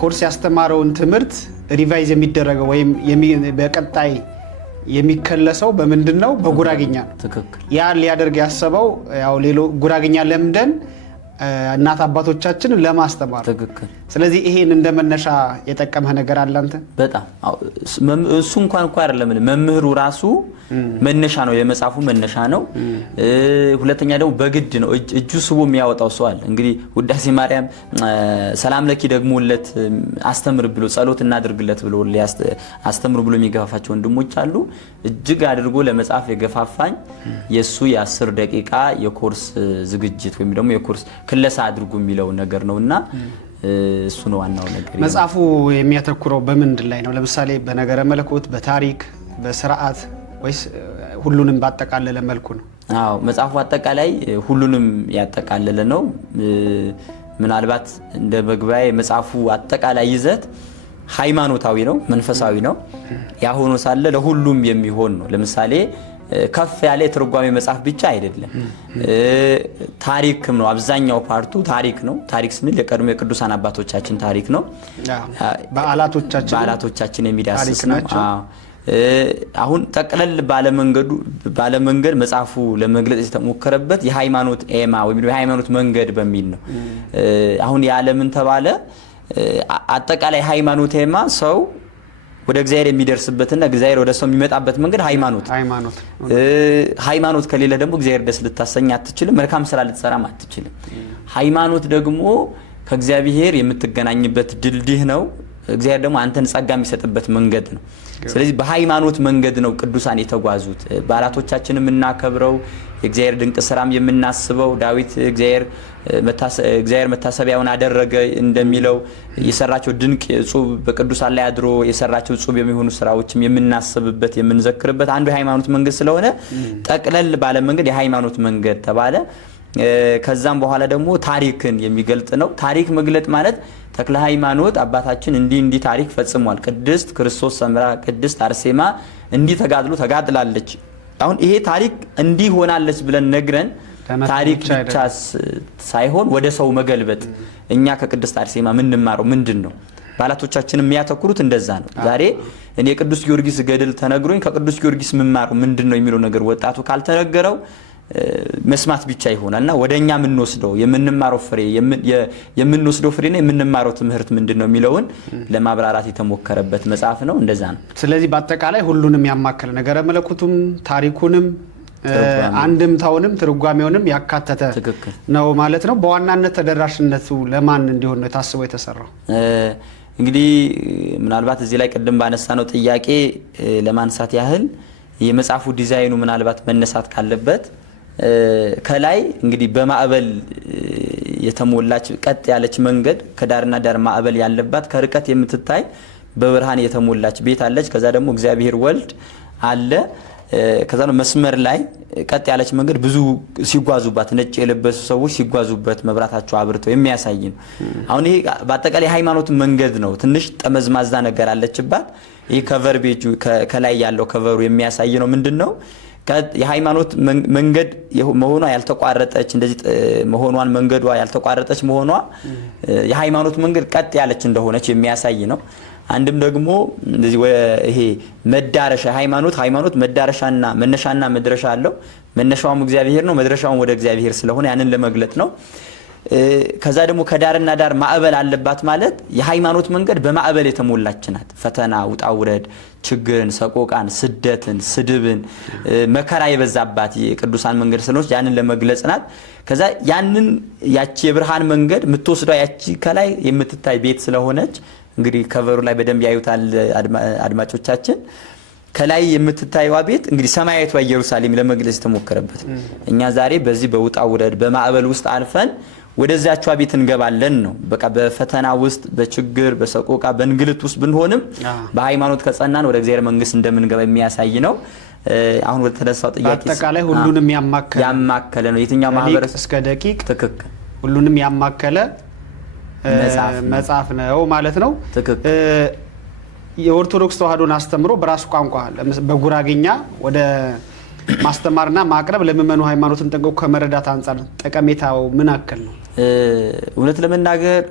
ኮርስ ያስተማረውን ትምህርት ሪቫይዝ የሚደረገው ወይም በቀጣይ የሚከለሰው በምንድነው? በጉራጌኛ ነው። ትክክል። ያ ሊያደርግ ያሰበው ያው ጉራጌኛ ለምደን እናት አባቶቻችን ለማስተማር። ትክክል። ስለዚህ ይሄን እንደመነሻ የጠቀመህ ነገር አለ አንተ? በጣም እሱ እንኳን አይደለም መምህሩ ራሱ መነሻ ነው፣ የመጽሐፉ መነሻ ነው። ሁለተኛ ደግሞ በግድ ነው እጁ ስቦ የሚያወጣው ሰው አለ። እንግዲህ ውዳሴ ማርያም ሰላም ለኪ ደግሞለት አስተምር ብሎ ጸሎት እናድርግለት ብሎ አስተምሩ ብሎ የሚገፋፋቸው ወንድሞች አሉ። እጅግ አድርጎ ለመጽሐፍ የገፋፋኝ የሱ የ10 ደቂቃ የኮርስ ዝግጅት ወይም ደግሞ የኮርስ ክለሳ አድርጉ የሚለው ነገር ነውና እሱ ነው ዋናው ነገር። መጽሐፉ የሚያተኩረው በምንድን ላይ ነው? ለምሳሌ በነገረ መለኮት፣ በታሪክ፣ በስርዓት ወይስ ሁሉንም ባጠቃለለ መልኩ ነው? አዎ መጽሐፉ አጠቃላይ ሁሉንም ያጠቃለለ ነው። ምናልባት እንደ መግቢያ መጽሐፉ አጠቃላይ ይዘት ሃይማኖታዊ ነው፣ መንፈሳዊ ነው። ያ ሆኖ ሳለ ለሁሉም የሚሆን ነው። ለምሳሌ ከፍ ያለ የትርጓሜ መጽሐፍ ብቻ አይደለም፣ ታሪክም ነው። አብዛኛው ፓርቱ ታሪክ ነው። ታሪክ ስንል የቀድሞ የቅዱሳን አባቶቻችን ታሪክ ነው። በዓላቶቻችን የሚዳስስ ነው። አሁን ጠቅለል ባለመንገድ መጽሐፉ ለመግለጽ የተሞከረበት የሃይማኖት ኤማ ወይም የሃይማኖት መንገድ በሚል ነው። አሁን ያለምን ተባለ አጠቃላይ ሃይማኖት ኤማ ሰው ወደ እግዚአብሔር የሚደርስበትና እግዚአብሔር ወደ ሰው የሚመጣበት መንገድ ሃይማኖት ከሌለ ደግሞ እግዚአብሔር ደስ ልታሰኝ አትችልም፣ መልካም ስራ ልትሰራም አትችልም። ሃይማኖት ደግሞ ከእግዚአብሔር የምትገናኝበት ድልድይ ነው። እግዚአብሔር ደግሞ አንተን ጸጋ የሚሰጥበት መንገድ ነው። ስለዚህ በሃይማኖት መንገድ ነው ቅዱሳን የተጓዙት። በዓላቶቻችን የምናከብረው የእግዚአብሔር ድንቅ ስራም የምናስበው ዳዊት እግዚአብሔር መታሰቢያውን አደረገ እንደሚለው የሰራቸው ድንቅ ጹብ በቅዱሳን ላይ አድሮ የሰራቸው ጹብ የሚሆኑ ስራዎችም የምናስብበት የምንዘክርበት አንዱ የሃይማኖት መንገድ ስለሆነ ጠቅለል ባለ መንገድ የሃይማኖት መንገድ ተባለ። ከዛም በኋላ ደግሞ ታሪክን የሚገልጥ ነው። ታሪክ መግለጥ ማለት ተክለ ሃይማኖት አባታችን እንዲህ ታሪክ ፈጽሟል፣ ቅድስት ክርስቶስ ሰምራ፣ ቅድስት አርሴማ እንዲህ ተጋድላለች። አሁን ይሄ ታሪክ እንዲህ ሆናለች ብለን ነግረን ታሪክ ብቻ ሳይሆን ወደ ሰው መገልበጥ። እኛ ከቅድስት አርሴማ ምንማረው ምንድነው? ባላቶቻችን የሚያተኩሩት እንደዛ ነው። ዛሬ እኔ ቅዱስ ጊዮርጊስ ገድል ተነግሮኝ ከቅዱስ ጊዮርጊስ ምማረው ምንድነው የሚለው ነገር ወጣቱ ካልተነገረው መስማት ብቻ ይሆናልና ወደኛ የምንወስደው የምንወስደው ፍሬና የምንማረው ትምህርት ምንድነው የሚለውን ለማብራራት የተሞከረበት መጽሐፍ ነው። እንደዛ ነው። ስለዚህ በአጠቃላይ ሁሉንም ያማከለ ነገረ መለኮቱም ታሪኩንም አንድምታውንም ትርጓሜውንም ያካተተ ነው ማለት ነው። በዋናነት ተደራሽነቱ ለማን እንዲሆን ነው ታስቦ የተሰራው? እንግዲህ ምናልባት እዚህ ላይ ቅድም ባነሳነው ጥያቄ ለማንሳት ያህል የመጽሐፉ ዲዛይኑ ምናልባት መነሳት ካለበት ከላይ እንግዲህ በማዕበል የተሞላች ቀጥ ያለች መንገድ ከዳርና ዳር ማዕበል ያለባት ከርቀት የምትታይ በብርሃን የተሞላች ቤት አለች። ከዛ ደግሞ እግዚአብሔር ወልድ አለ። ከዛ ነው መስመር ላይ ቀጥ ያለች መንገድ ብዙ ሲጓዙባት ነጭ የለበሱ ሰዎች ሲጓዙበት መብራታቸው አብርተው የሚያሳይ ነው። አሁን ይሄ በአጠቃላይ ሃይማኖት መንገድ ነው። ትንሽ ጠመዝማዛ ነገር አለችባት። ይሄ ከቨር ቤጁ ከላይ ያለው ከቨሩ የሚያሳይ ነው። ምንድነው የሃይማኖት መንገድ መሆኗ ያልተቋረጠች እንደዚህ መሆኗን መንገዷ ያልተቋረጠች መሆኗ የሃይማኖት መንገድ ቀጥ ያለች እንደሆነች የሚያሳይ ነው። አንድም ደግሞ እንደዚህ ይሄ መዳረሻ ሃይማኖት መዳረሻና መነሻና መድረሻ አለው። መነሻውም እግዚአብሔር ነው፣ መድረሻውም ወደ እግዚአብሔር ስለሆነ ያንን ለመግለጥ ነው። ከዛ ደግሞ ከዳርና ዳር ማዕበል አለባት ማለት የሃይማኖት መንገድ በማዕበል የተሞላች ናት። ፈተና፣ ውጣ ውረድ፣ ችግርን፣ ሰቆቃን፣ ስደትን፣ ስድብን፣ መከራ የበዛባት የቅዱሳን መንገድ ስለሆነች ያንን ለመግለጽ ናት። ከዛ ያንን ያቺ የብርሃን መንገድ የምትወስደው ያቺ ከላይ የምትታይ ቤት ስለሆነች እንግዲህ ከቨሩ ላይ በደንብ ያዩታል አድማጮቻችን። ከላይ የምትታየዋ ቤት እንግዲህ ሰማያዊቷ ኢየሩሳሌም ለመግለጽ የተሞከረበት። እኛ ዛሬ በዚህ በውጣ ውረድ በማዕበል ውስጥ አልፈን ወደዛቿ ቤት እንገባለን ነው። በቃ በፈተና ውስጥ በችግር በሰቆቃ በእንግልት ውስጥ ብንሆንም በሃይማኖት ከጸናን ወደ እግዚአብሔር መንግስት እንደምንገባ የሚያሳይ ነው። አሁን ወደ ተነሳው ጥያቄ አጠቃላይ ሁሉንም ያማከለ ነው። የትኛው ማህበረሰብ እስከ ደቂቅ ትክክል ሁሉንም ያማከለ መጽሐፍ ነው ማለት ነው። የኦርቶዶክስ ተዋህዶን አስተምሮ በራሱ ቋንቋ በጉራጌኛ ወደ ማስተማርና ማቅረብ ለምእመኑ ሃይማኖትን ጠንቅቆ ከመረዳት አንፃር ጠቀሜታው ምን አክል ነው? እውነት ለመናገር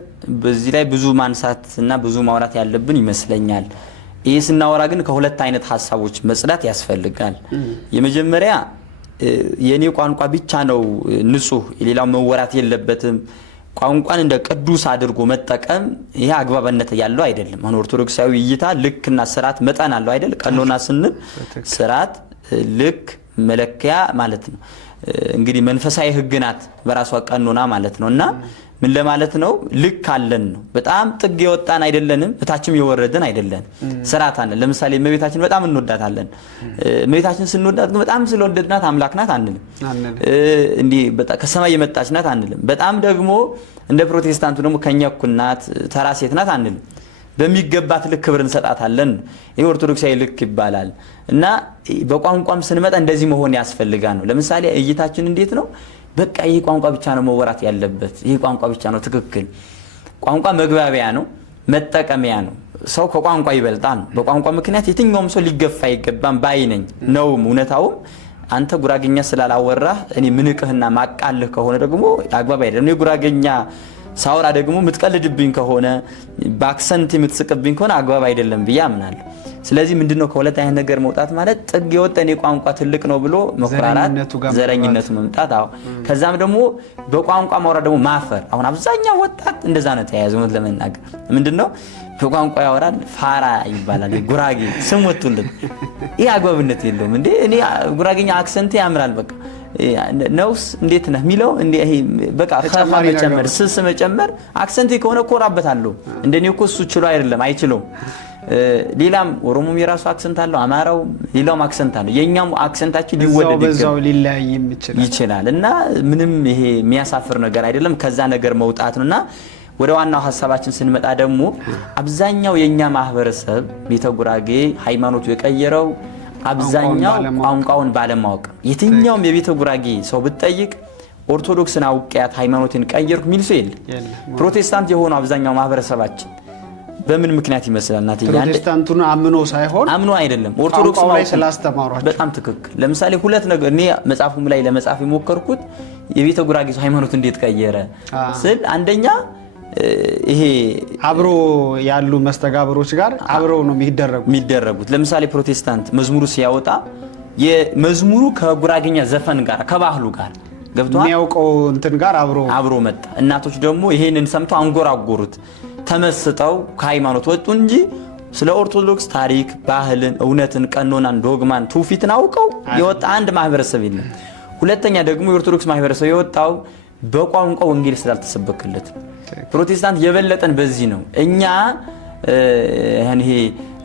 በዚህ ላይ ብዙ ማንሳትና ብዙ ማውራት ያለብን ይመስለኛል። ይህ ስናወራ ግን ከሁለት አይነት ሐሳቦች መጽዳት ያስፈልጋል። የመጀመሪያ የኔ ቋንቋ ብቻ ነው ንጹህ፣ የሌላው መወራት የለበትም። ቋንቋን እንደ ቅዱስ አድርጎ መጠቀም ይሄ አግባብነት ያለው አይደለም። አሁን ኦርቶዶክሳዊ እይታ ልክና ስርዓት መጠን አለው አይደል? ቀኖና ስንል ስርዓት ልክ መለኪያ ማለት ነው። እንግዲህ መንፈሳዊ ህግ ናት በራሷ ቀኖና ማለት ነውና ምን ለማለት ነው? ልክ አለን ነው። በጣም ጥግ የወጣን አይደለንም፣ እታችም የወረድን አይደለን። ስርዓት አለ። ለምሳሌ እመቤታችን በጣም እንወዳታለን። እመቤታችን ስንወዳት ግን በጣም ስለወደድናት አምላክ ናት አንልም። እንዲህ ከሰማይ የመጣች ናት አንልም። በጣም ደግሞ እንደ ፕሮቴስታንቱ ደግሞ ከኛ እኩል ናት፣ ተራ ሴት ናት አንልም። በሚገባት ልክ ክብር እንሰጣታለን። ይሄ ኦርቶዶክሳዊ ልክ ይባላል። እና በቋንቋም ስንመጣ እንደዚህ መሆን ያስፈልጋል ነው። ለምሳሌ እይታችን እንዴት ነው? በቃ ይሄ ቋንቋ ብቻ ነው መወራት ያለበት፣ ይሄ ቋንቋ ብቻ ነው ትክክል። ቋንቋ መግባቢያ ነው፣ መጠቀሚያ ነው። ሰው ከቋንቋ ይበልጣል። በቋንቋ ምክንያት የትኛውም ሰው ሊገፋ አይገባም ባይ ነኝ ነውም እውነታውም አንተ ጉራጌኛ ስላላወራህ እኔ ምንቅህና ማቃልህ ከሆነ ደግሞ አግባብ አይደለም። እኔ ጉራጌኛ ሳውራ ደግሞ ምትቀልድብኝ ከሆነ በአክሰንት የምትስቅብኝ ከሆነ አግባብ አይደለም ብዬ አምናለሁ። ስለዚህ ምንድነው ከሁለት አይነት ነገር መውጣት ማለት ጥግ የወጣ እኔ ቋንቋ ትልቅ ነው ብሎ መኩራራት፣ ዘረኝነቱ መምጣት። አዎ ከዛም ደግሞ በቋንቋ ማውራት ደግሞ ማፈር። አሁን አብዛኛው ወጣት እንደዛ ነው ተያያዘው ለመናገር ምንድነው በቋንቋ ያወራል ፋራ ይባላል። ጉራጌ ስም ወጥቶልን ይሄ አግባብነት የለውም እንዴ! እኔ ጉራጌኛ አክሰንት ያምራል በቃ ነውስ እንዴት ነህ ሚለው እንዴ ይሄ በቃ ፈማ መጨመር ስስ መጨመር አክሰንት ከሆነ ኮራበታለሁ። እንደኔ እኮ እሱ ችሎ አይደለም አይችለውም። ሌላም ኦሮሞም የራሱ አክሰንት አለው፣ አማራው ሌላውም አክሰንት አለው። የኛም አክሰንታችን ሊወደድ ይችላል እና ምንም ይሄ የሚያሳፍር ነገር አይደለም። ከዛ ነገር መውጣት ነውና ወደ ዋናው ሐሳባችን ስንመጣ ደግሞ አብዛኛው የኛ ማህበረሰብ ቤተ ጉራጌ ሃይማኖቱ የቀየረው አብዛኛው ቋንቋውን ባለማወቅ። የትኛውም የቤተ ጉራጌ ሰው ብትጠይቅ ኦርቶዶክስን አውቂያት ሃይማኖትን ቀየርኩ ሚል ሰው የለም። ፕሮቴስታንት የሆነው አብዛኛው ማህበረሰባችን በምን ምክንያት ይመስላል? እናት ፕሮቴስታንቱን አምኖ ሳይሆን አምኖ አይደለም ኦርቶዶክስ ላይ ስላስተማሯቸው። በጣም ትክክል። ለምሳሌ ሁለት ነገር እኔ መጽሐፉም ላይ ለመጻፍ የሞከርኩት የቤተ ጉራጌ ሰው ሃይማኖት እንዴት ቀየረ ስል አንደኛ ይሄ አብሮ ያሉ መስተጋብሮች ጋር አብረው ነው የሚደረጉት። ለምሳሌ ፕሮቴስታንት መዝሙሩ ሲያወጣ የመዝሙሩ ከጉራጌኛ ዘፈን ጋር ከባህሉ ጋር ገብቷል የሚያውቀው እንትን ጋር አብሮ መጣ። እናቶች ደግሞ ይሄንን ሰምተው አንጎራጎሩት፣ ተመስጠው ከሃይማኖት ወጡ እንጂ ስለ ኦርቶዶክስ ታሪክ፣ ባህልን፣ እውነትን፣ ቀኖናን፣ ዶግማን፣ ትውፊትን አውቀው የወጣ አንድ ማህበረሰብ የለም። ሁለተኛ ደግሞ የኦርቶዶክስ ማህበረሰብ የወጣው በቋንቋ ወንጌል ስላልተሰበከለት። ፕሮቴስታንት የበለጠን በዚህ ነው። እኛ ይሄ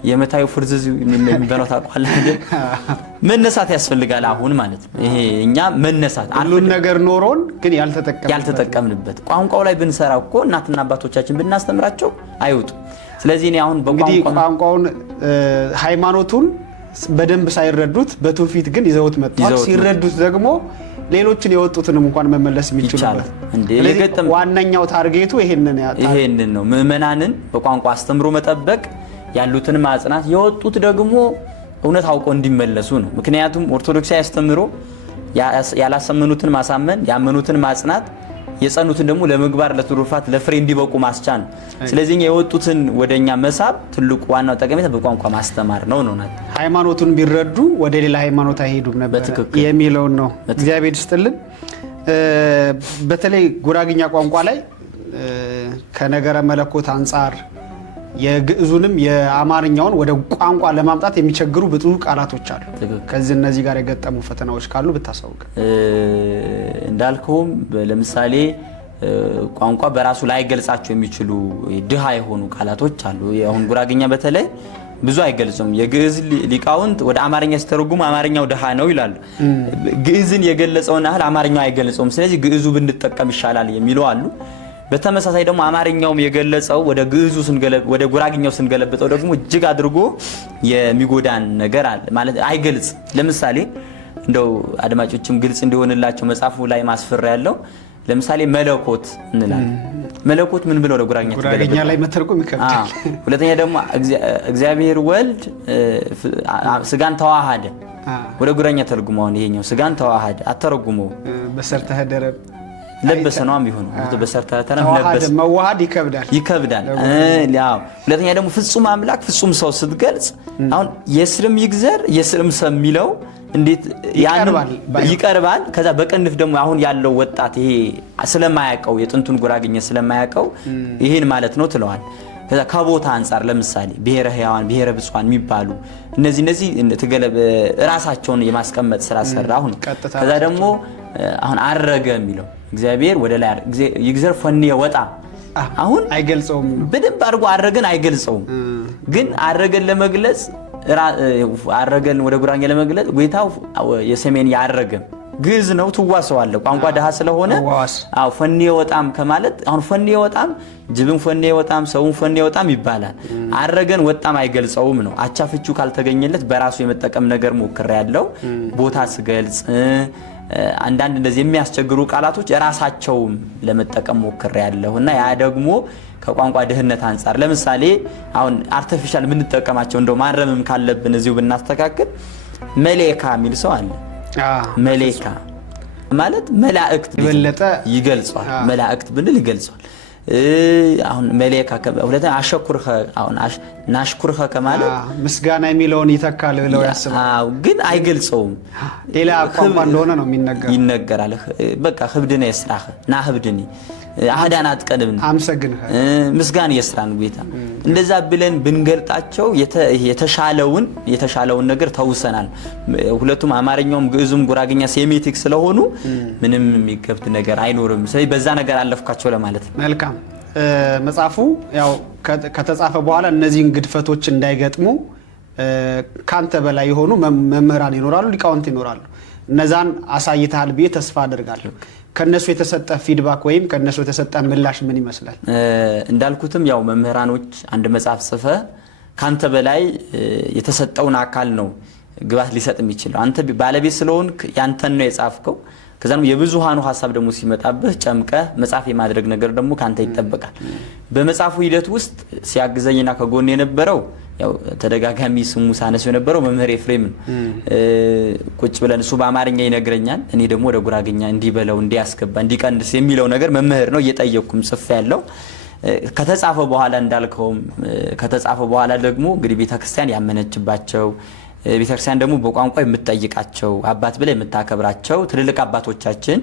የመታዩ ፍርዝዝ የሚበላው ታውቃለህ አይደል? መነሳት ያስፈልጋል አሁን ማለት ነው። ይሄ እኛ መነሳት ሁሉን ነገር ኖሮን ግን ያልተጠቀምንበት ቋንቋው ላይ ብንሰራ እኮ እናትና አባቶቻችን ብናስተምራቸው አይወጡ። ስለዚህ እኔ አሁን ቋንቋውን ሃይማኖቱን በደንብ ሳይረዱት በትውፊት ግን ይዘውት መጥተዋል። ሲረዱት ደግሞ ሌሎችን የወጡትንም እንኳን መመለስ የሚችሉበት እንዴ ዋናኛው ታርጌቱ ይሄንን ነው። ምዕመናንን በቋንቋ አስተምሮ መጠበቅ፣ ያሉትን ማጽናት፣ የወጡት ደግሞ እውነት አውቀው እንዲመለሱ ነው። ምክንያቱም ኦርቶዶክሳዊ አስተምሮ ያላሰመኑትን ማሳመን፣ ያመኑትን ማጽናት፣ የጸኑትን ደግሞ ለምግባር ለትሩፋት ለፍሬ እንዲበቁ ማስቻል ነው። ስለዚህ የወጡትን ወደኛ መሳብ ትልቁ ዋናው ጠቀሜታ በቋንቋ ማስተማር ነው። ሃይማኖቱን ቢረዱ ወደ ሌላ ሃይማኖት አይሄዱም ነበር የሚለው ነው። እግዚአብሔር ይስጥልን። በተለይ ጉራጌኛ ቋንቋ ላይ ከነገረ መለኮት አንፃር የግዕዙንም የአማርኛውን ወደ ቋንቋ ለማምጣት የሚቸግሩ ብዙ ቃላቶች አሉ። ከዚህ እነዚህ ጋር የገጠሙ ፈተናዎች ካሉ ብታሳውቅ። እንዳልከውም ለምሳሌ ቋንቋ በራሱ ላይ ገልጻቸው የሚችሉ ድሃ የሆኑ ቃላቶች አሉ። አሁን ጉራጌኛ በተለይ ብዙ አይገልጹም። የግዕዝ ሊቃውንት ወደ አማርኛ ሲተረጉሙ አማርኛው ድሃ ነው ይላሉ። ግዕዝን የገለጸውን ያህል አማርኛው አይገልጸውም። ስለዚህ ግዕዙ ብንጠቀም ይሻላል የሚሉ አሉ። በተመሳሳይ ደግሞ አማርኛውም የገለጸው ወደ ጉራጌኛው ስንገለብጠው ደግሞ እጅግ አድርጎ የሚጎዳን ነገር አለ ማለት አይገልጽ። ለምሳሌ እንደው አድማጮችም ግልጽ እንዲሆንላቸው መጽሐፉ ላይ ማስፈራ ያለው ለምሳሌ መለኮት እንላለን። መለኮት ምን ብለው ጉራጌኛ ላይ መተርጎም ይከብዳል። ሁለተኛ ደግሞ እግዚአብሔር ወልድ ስጋን ተዋሃደ ወደ ጉራጌኛ ተርጉመው ይሄኛው ስጋን ተዋሃደ አተረጉመው በሰርተ ደረብ ለበሰ ነው የሚሆነው። በሰርተ ተረፍ ለበሰ መዋሃድ ይከብዳል። ያው ሁለተኛ ደግሞ ፍጹም አምላክ ፍጹም ሰው ስትገልጽ አሁን የስርም ይግዘር የስርም ሰው የሚለው እንዴት ይቀርባል። ከዛ በቅንፍ ደግሞ አሁን ያለው ወጣት ይሄ ስለማያውቀው የጥንቱን ጉራጌኛ ስለማያውቀው ይሄን ማለት ነው ትለዋል። ከዛ ከቦታ አንፃር ለምሳሌ ብሔረ ሕያዋን ብሔረ ብፁዓን የሚባሉ እነዚህ ራሳቸውን የማስቀመጥ ስራ ሰራ። አሁን ከዛ ደግሞ አሁን አረገ የሚለው እግዚአብሔር ወደ ላይ ይግዘር ፈን ወጣ አሁን አይገልጸውም። በደንብ አድርጎ አረገን አይገልጸውም። ግን አረገን ለመግለጽ አረገን ወደ ጉራጌ ለመግለጽ ጌታው የሰሜን ያረገ ግዕዝ ነው ትዋሰዋለ ቋንቋ ደሃ ስለሆነ ፈን ወጣም ከማለት አሁን ፈን ወጣም ጅብን ፈን ወጣም ሰውን ፈን ወጣም ይባላል። አረገን ወጣም አይገልጸውም ነው። አቻፍቹ ካልተገኘለት በራሱ የመጠቀም ነገር ሞክር ያለው ቦታ ስገልጽ አንዳንድ እንደዚህ የሚያስቸግሩ ቃላቶች ራሳቸው ለመጠቀም ሞክር ያለውና ያ ደግሞ ከቋንቋ ድህነት አንፃር ለምሳሌ አሁን አርቲፊሻል ምን ተጠቀማቸው እንደው ማረምም ካለብን እዚሁ ብናስተካክል መለካ የሚል ሰው አለ። መሌካ ማለት መላእክት ይበለጠ ይገልጿል። መላእክት ብንል ይገልጿል። አሁን መሌካ ሁለተኛ አሸኩርኸ አሁን ናሽኩርኸ ከማለት ምስጋና የሚለውን ይተካል ብለው ያስባሉ። ግን አይገልጸውም። ሌላ ቋንቋ እንደሆነ ነው ይነገራል። በቃ ህብድነ የስራኸ ና ህብድኒ አዳናት ቀድም አምሰግንኸ ምስጋና የስራን ጌታ እንደዛ ብለን ብንገልጣቸው የተሻለውን ነገር ተውሰናል። ሁለቱም አማርኛውም ግዕዙም ጉራግኛ ሴሜቲክ ስለሆኑ ምንም የሚገብት ነገር አይኖርም። ስለዚህ በዛ ነገር አለፍኳቸው ለማለት ነው። መልካም መጽሐፉ ያው ከተጻፈ በኋላ እነዚህን ግድፈቶች እንዳይገጥሙ ካንተ በላይ የሆኑ መምህራን ይኖራሉ፣ ሊቃውንት ይኖራሉ። እነዛን አሳይተሃል ብዬ ተስፋ አደርጋለሁ። ከነሱ የተሰጠ ፊድባክ ወይም ከነሱ የተሰጠ ምላሽ ምን ይመስላል? እንዳልኩትም ያው መምህራኖች አንድ መጽሐፍ ጽፈ ካንተ በላይ የተሰጠውን አካል ነው ግባት ሊሰጥ የሚችለው። አንተ ባለቤት ስለሆንክ ያንተን ነው የጻፍከው። ከዛም የብዙሃኑ ሐሳብ ደግሞ ሲመጣብህ ጨምቀህ መጽሐፍ የማድረግ ነገር ደግሞ ካንተ ይጠበቃል። በመጽሐፉ ሂደት ውስጥ ሲያግዘኝና ከጎን የነበረው ያው ተደጋጋሚ ስሙ ሳነሰው የነበረው መምህር ኤፍሬም ነው። ቁጭ ብለን እሱ በአማርኛ ይነግረኛል፣ እኔ ደግሞ ወደ ጉራግኛ እንዲበለው እንዲያስገባ እንዲቀንስ የሚለው ነገር መምህር ነው እየጠየቅኩም ጽፍ ያለው። ከተጻፈ በኋላ እንዳልከውም ከተጻፈ በኋላ ደግሞ እንግዲህ ቤተክርስቲያን ያመነችባቸው ቤተክርስቲያን ደግሞ በቋንቋ የምትጠይቃቸው አባት ብለ የምታከብራቸው ትልልቅ አባቶቻችን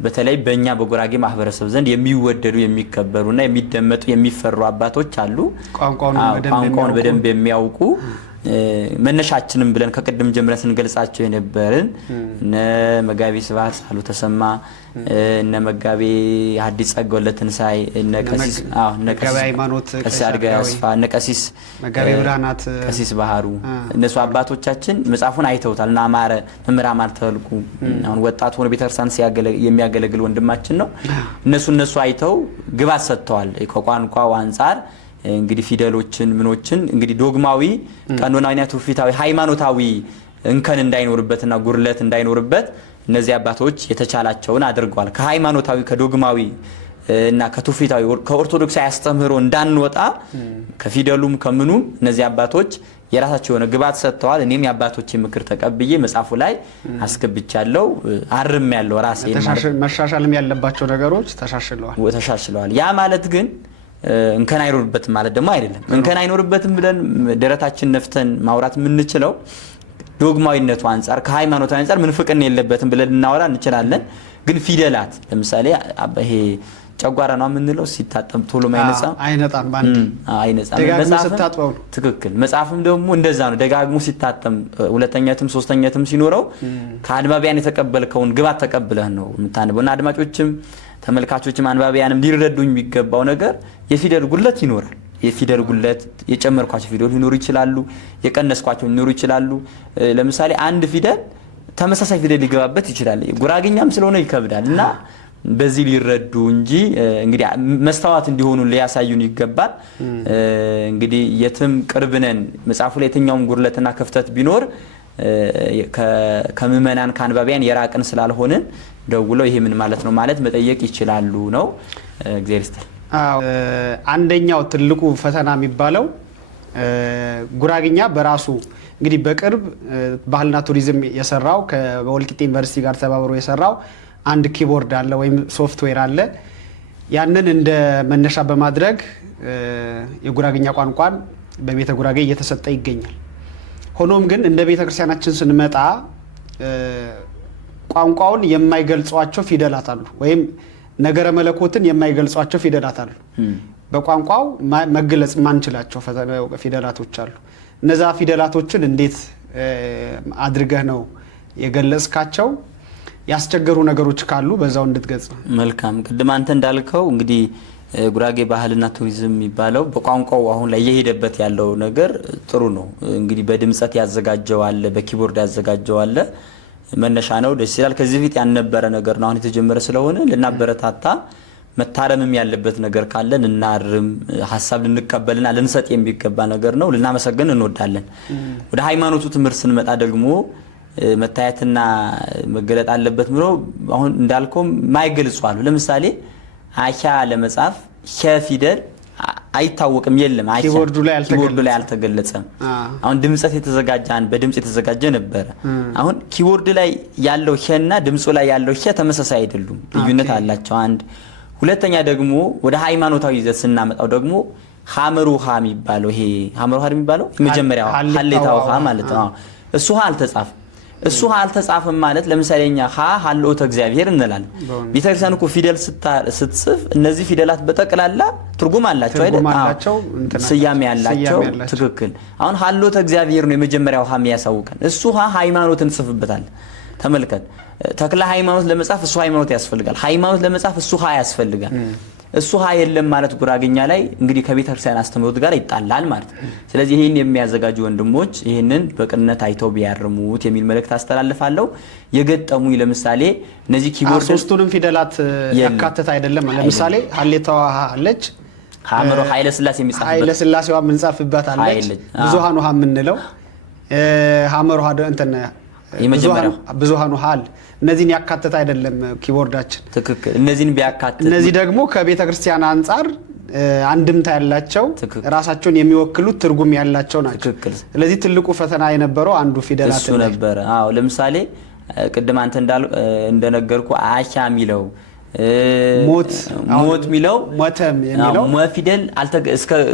በተለይ በእኛ በጉራጌ ማህበረሰብ ዘንድ የሚወደዱ የሚከበሩና የሚደመጡ የሚፈሩ አባቶች አሉ። ቋንቋውን በደንብ የሚያውቁ መነሻችንም ብለን ከቀደም ጀምረን ስንገልጻቸው የነበርን እነ መጋቢ ስብሐት ሳሉ ተሰማ እነ መጋቢ ሐዲስ ጸጋወለትንሳይ እነ ቀሲስ ሃይማኖት ቀሲስ አድጋ ያስፋ እነ ቀሲስ መጋቢ ብርሃናት ቀሲስ ባህሩ እነሱ አባቶቻችን መጽሐፉን አይተውታል። እና አማረ መምህር አማረ ተልኩ አሁን ወጣት ሆኖ ቤተክርስቲያን የሚያገለግል ወንድማችን ነው። እነሱ አይተው ግባት ሰጥተዋል። ከቋንቋው አንፃር እንግዲህ ፊደሎችን ምኖችን እንግዲህ ዶግማዊ ቀኖናዊና ትውፊታዊ ሃይማኖታዊ እንከን እንዳይኖርበትና ጉርለት እንዳይኖርበት እነዚህ አባቶች የተቻላቸውን አድርገዋል። ከሃይማኖታዊ ከዶግማዊ እና ከትውፊታዊ ከኦርቶዶክሳዊ አስተምህሮ እንዳንወጣ ከፊደሉም ከምኑም እነዚህ አባቶች የራሳቸው የሆነ ግባት ሰጥተዋል። እኔም የአባቶች ምክር ተቀብዬ መጽሐፉ ላይ አስገብቻለሁ። አርም ያለው ራሴ መሻሻልም ያለባቸው ነገሮች ተሻሽለዋል። ያ ማለት ግን እንከን አይኖርበትም ማለት ደግሞ አይደለም። እንከን አይኖርበትም ብለን ደረታችን ነፍተን ማውራት የምንችለው ዶግማዊነቱ አንፃር ከሃይማኖት አንፃር ምን ፍቅር የለበትም ብለን እናወራ እንችላለን። ግን ፊደላት ለምሳሌ ይሄ ጨጓራ ነው የምንለው ሲታጠም ቶሎ አይነጣም ባንድ መጽሐፍም ትክክል መጽሐፍም ደግሞ እንደዛ ነው። ደጋግሞ ሲታጠም ሁለተኛትም ሶስተኛትም ሲኖረው ከአድማቢያን የተቀበልከውን ግባት ተቀብለህ ነው የምታነበው። እና አድማጮችም ተመልካቾችም አንባቢያንም ሊረዱኝ የሚገባው ነገር የፊደል ጉድለት ይኖራል። የፊደል ጉድለት የጨመርኳቸው ፊደል ሊኖሩ ይችላሉ፣ የቀነስኳቸው ሊኖሩ ይችላሉ። ለምሳሌ አንድ ፊደል ተመሳሳይ ፊደል ሊገባበት ይችላል። ጉራግኛም ስለሆነ ይከብዳል እና በዚህ ሊረዱ እንጂ እንግዲህ መስተዋት እንዲሆኑ ሊያሳዩን ይገባል። እንግዲህ የትም ቅርብነን መጽሐፉ ላይ የትኛውም ጉድለትና ክፍተት ቢኖር ከምዕመናን ከአንባቢያን የራቅን ስላልሆንን ደውለው ይሄ ምን ማለት ነው ማለት መጠየቅ ይችላሉ ነው። እግዚአብሔር ይስጥል። አንደኛው ትልቁ ፈተና የሚባለው ጉራግኛ በራሱ እንግዲህ በቅርብ ባህልና ቱሪዝም የሰራው ከወልቂጤ ዩኒቨርሲቲ ጋር ተባብሮ የሰራው አንድ ኪቦርድ አለ ወይም ሶፍትዌር አለ። ያንን እንደ መነሻ በማድረግ የጉራግኛ ቋንቋን በቤተ ጉራጌ እየተሰጠ ይገኛል። ሆኖም ግን እንደ ቤተ ክርስቲያናችን ስንመጣ ቋንቋውን የማይገልጿቸው ፊደላት አሉ ወይም ነገረ መለኮትን የማይገልጿቸው ፊደላት አሉ። በቋንቋው መግለጽ ማንችላቸው ፊደላቶች አሉ። እነዛ ፊደላቶችን እንዴት አድርገህ ነው የገለጽካቸው? ያስቸገሩ ነገሮች ካሉ በዛው እንድትገልጽ። መልካም። ቅድም አንተ እንዳልከው እንግዲህ ጉራጌ ባህልና ቱሪዝም የሚባለው በቋንቋው አሁን ላይ እየሄደበት ያለው ነገር ጥሩ ነው። እንግዲህ በድምጸት ያዘጋጀው አለ፣ በኪቦርድ ያዘጋጀው አለ። መነሻ ነው፣ ደስ ይላል። ከዚህ ፊት ያልነበረ ነገር ነው፣ አሁን የተጀመረ ስለሆነ ልናበረታታ መታረምም ያለበት ነገር ካለን እናርም፣ ሀሳብ ልንቀበልና ልንሰጥ የሚገባ ነገር ነው። ልናመሰግን እንወዳለን። ወደ ሃይማኖቱ ትምህርት ስንመጣ ደግሞ መታየትና መገለጥ አለበት ብሎ አሁን እንዳልከው ማይገልጹ አሉ። ለምሳሌ አሻ ለመጻፍ ሸ ፊደል አይታወቅም የለም ኪቦርዱ ላይ አልተገለጸም። አሁን ድምጸት የተዘጋጀ በድምጽ የተዘጋጀ ነበር። አሁን ኪቦርድ ላይ ያለው ሄና ድምጹ ላይ ያለው ሄ ተመሳሳይ አይደሉም፣ ልዩነት አላቸው። አንድ ሁለተኛ ደግሞ ወደ ሃይማኖታዊ ይዘት ስናመጣው ደግሞ ሐመሩሃ የሚባለው ይሄ ሐመሩሃ የሚባለው የመጀመሪያው ሐሌታው ሃ ማለት ነው። እሱ ሃ አልተጻፈም። እሱ ሃ አልተጻፈም ማለት ለምሳሌኛ ሀልኦተ እግዚአብሔር እንላለን። ቤተክርስቲያን እኮ ፊደል ስትጽፍ እነዚህ ፊደላት በጠቅላላ ትርጉም አላቸው አይደል? ስያሜ ያላቸው። ትክክል። አሁን ሀልኦተ እግዚአብሔር ነው የመጀመሪያው ሃ የሚያሳውቀን። እሱ ሃይማኖትን እንጽፍበታለን። ተመልከት፣ ተክለ ሃይማኖት ለመጻፍ እሱ ሃይማኖት ያስፈልጋል። ሃይማኖት ለመጻፍ እሱ ሃ ያስፈልጋል። እሱ ሃ የለም ማለት ጉራጌኛ ላይ እንግዲህ ከቤተክርስቲያን አስተምህሮት ጋር ይጣላል ማለት ነው። ስለዚህ ይሄን የሚያዘጋጁ ወንድሞች ይሄንን በቅንነት አይተው ቢያርሙት የሚል መልእክት አስተላልፋለሁ። የገጠሙኝ ለምሳሌ እነዚህ ኪቦርድ ሶስቱንም ፊደላት ያካተተ አይደለም። ለምሳሌ ሀሌታዋ አለች፣ ሐመሮ ኃይለ ሥላሴ የሚጻፍበት ኃይለ ሥላሴዋ ምንጻፍበት አለች፣ ብዙሃኑ ሃ የምንለው ሐመሮ እንትን ብዙሃኑ ሃ እነዚህን ያካተተ አይደለም ኪቦርዳችን። ትክክል። እነዚህን ቢያካትት እነዚህ ደግሞ ከቤተ ክርስቲያን አንፃር አንድምታ ያላቸው ራሳቸውን የሚወክሉት ትርጉም ያላቸው ናቸው። ስለዚህ ትልቁ ፈተና የነበረው አንዱ ፊደላት እሱ ነበር። አዎ ለምሳሌ ቅድም አንተ እንደነገርኩ አሻ ሚለው ሞት ሚለው ሞተም የሚለው ፊደል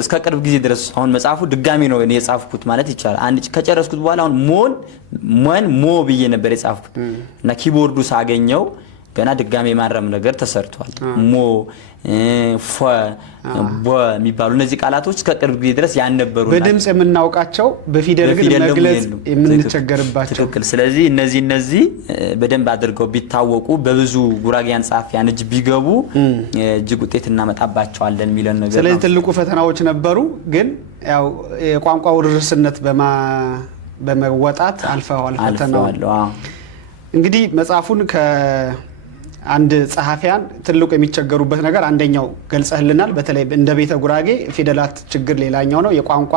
እስከ ቅርብ ጊዜ ድረስ አሁን መጽሐፉ ድጋሚ ነው የጻፍኩት ማለት ይቻላል። አንድ ከጨረስኩት በኋላ አሁን ሞ ብዬ ነበር የጻፍኩት እና ኪቦርዱ ሳገኘው ገና ድጋሚ ማረም ነገር ተሰርቷል። ሞ ፎ ቦ የሚባሉ እነዚህ ቃላቶች ከቅርብ ጊዜ ድረስ ያነበሩ በድምጽ የምናውቃቸው በፊደል ግን መግለጽ የምንቸገርባቸው። ትክክል። ስለዚህ እነዚህ በደንብ አድርገው ቢታወቁ በብዙ ጉራጌያን ጻፊያን እጅ ቢገቡ እጅግ ውጤት እናመጣባቸዋለን የሚለን ነገር። ስለዚህ ትልቁ ፈተናዎች ነበሩ፣ ግን ያው የቋንቋ ውርርስነት በመወጣት አልፈዋል ፈተናው። እንግዲህ መጽሐፉን አንድ ጸሐፊያን ትልቁ የሚቸገሩበት ነገር አንደኛው ገልጸህልናል። በተለይ እንደ ቤተ ጉራጌ ፊደላት ችግር ሌላኛው ነው፣ የቋንቋ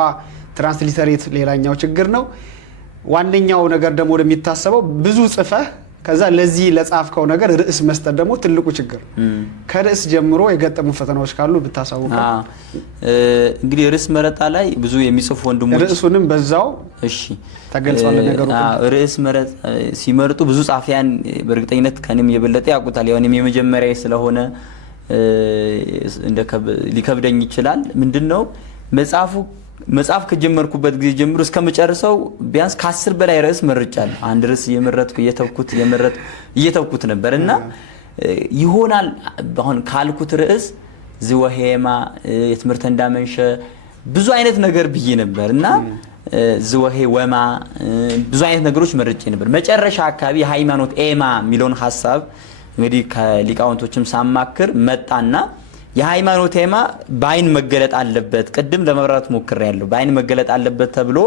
ትራንስሊተሬት ሌላኛው ችግር ነው። ዋነኛው ነገር ደግሞ የሚታሰበው ብዙ ጽፈህ ከዛ ለዚህ ለጻፍከው ነገር ርዕስ መስጠት ደግሞ ትልቁ ችግር። ከርዕስ ጀምሮ የገጠሙ ፈተናዎች ካሉ ብታሳውቁ። እንግዲህ ርዕስ መረጣ ላይ ብዙ የሚጽፉ ወንድሞች ርዕሱንም በዛው እሺ ተገልጿል ነገሩ። ርዕስ ሲመርጡ ብዙ ጻፊያን በእርግጠኝነት ከኔም የበለጠ ያውቁታል። ያውንም የመጀመሪያ ስለሆነ ሊከብደኝ ይችላል። ምንድነው መጽሐፍ ከጀመርኩበት ጊዜ ጀምሮ እስከመጨረሰው ቢያንስ ከ10 በላይ ርዕስ መርጫለሁ። አንድ ርዕስ እየመረጥኩ እየተውኩት ነበርና ይሆናል አሁን ካልኩት ርዕስ ዝወሄማ የትምህርት እንዳመንሸ ብዙ አይነት ነገር ብዬ ነበርና ዝወሄ ወማ ብዙ አይነት ነገሮች መርጬ ነበር። መጨረሻ አካባቢ ሃይማኖት ኤማ የሚለውን ሐሳብ እንግዲህ ከሊቃውንቶችም ሳማክር መጣና የሃይማኖት ኤማ በአይን መገለጥ አለበት። ቅድም ለመብራት ሞክሬያለሁ። በአይን መገለጥ አለበት ተብሎ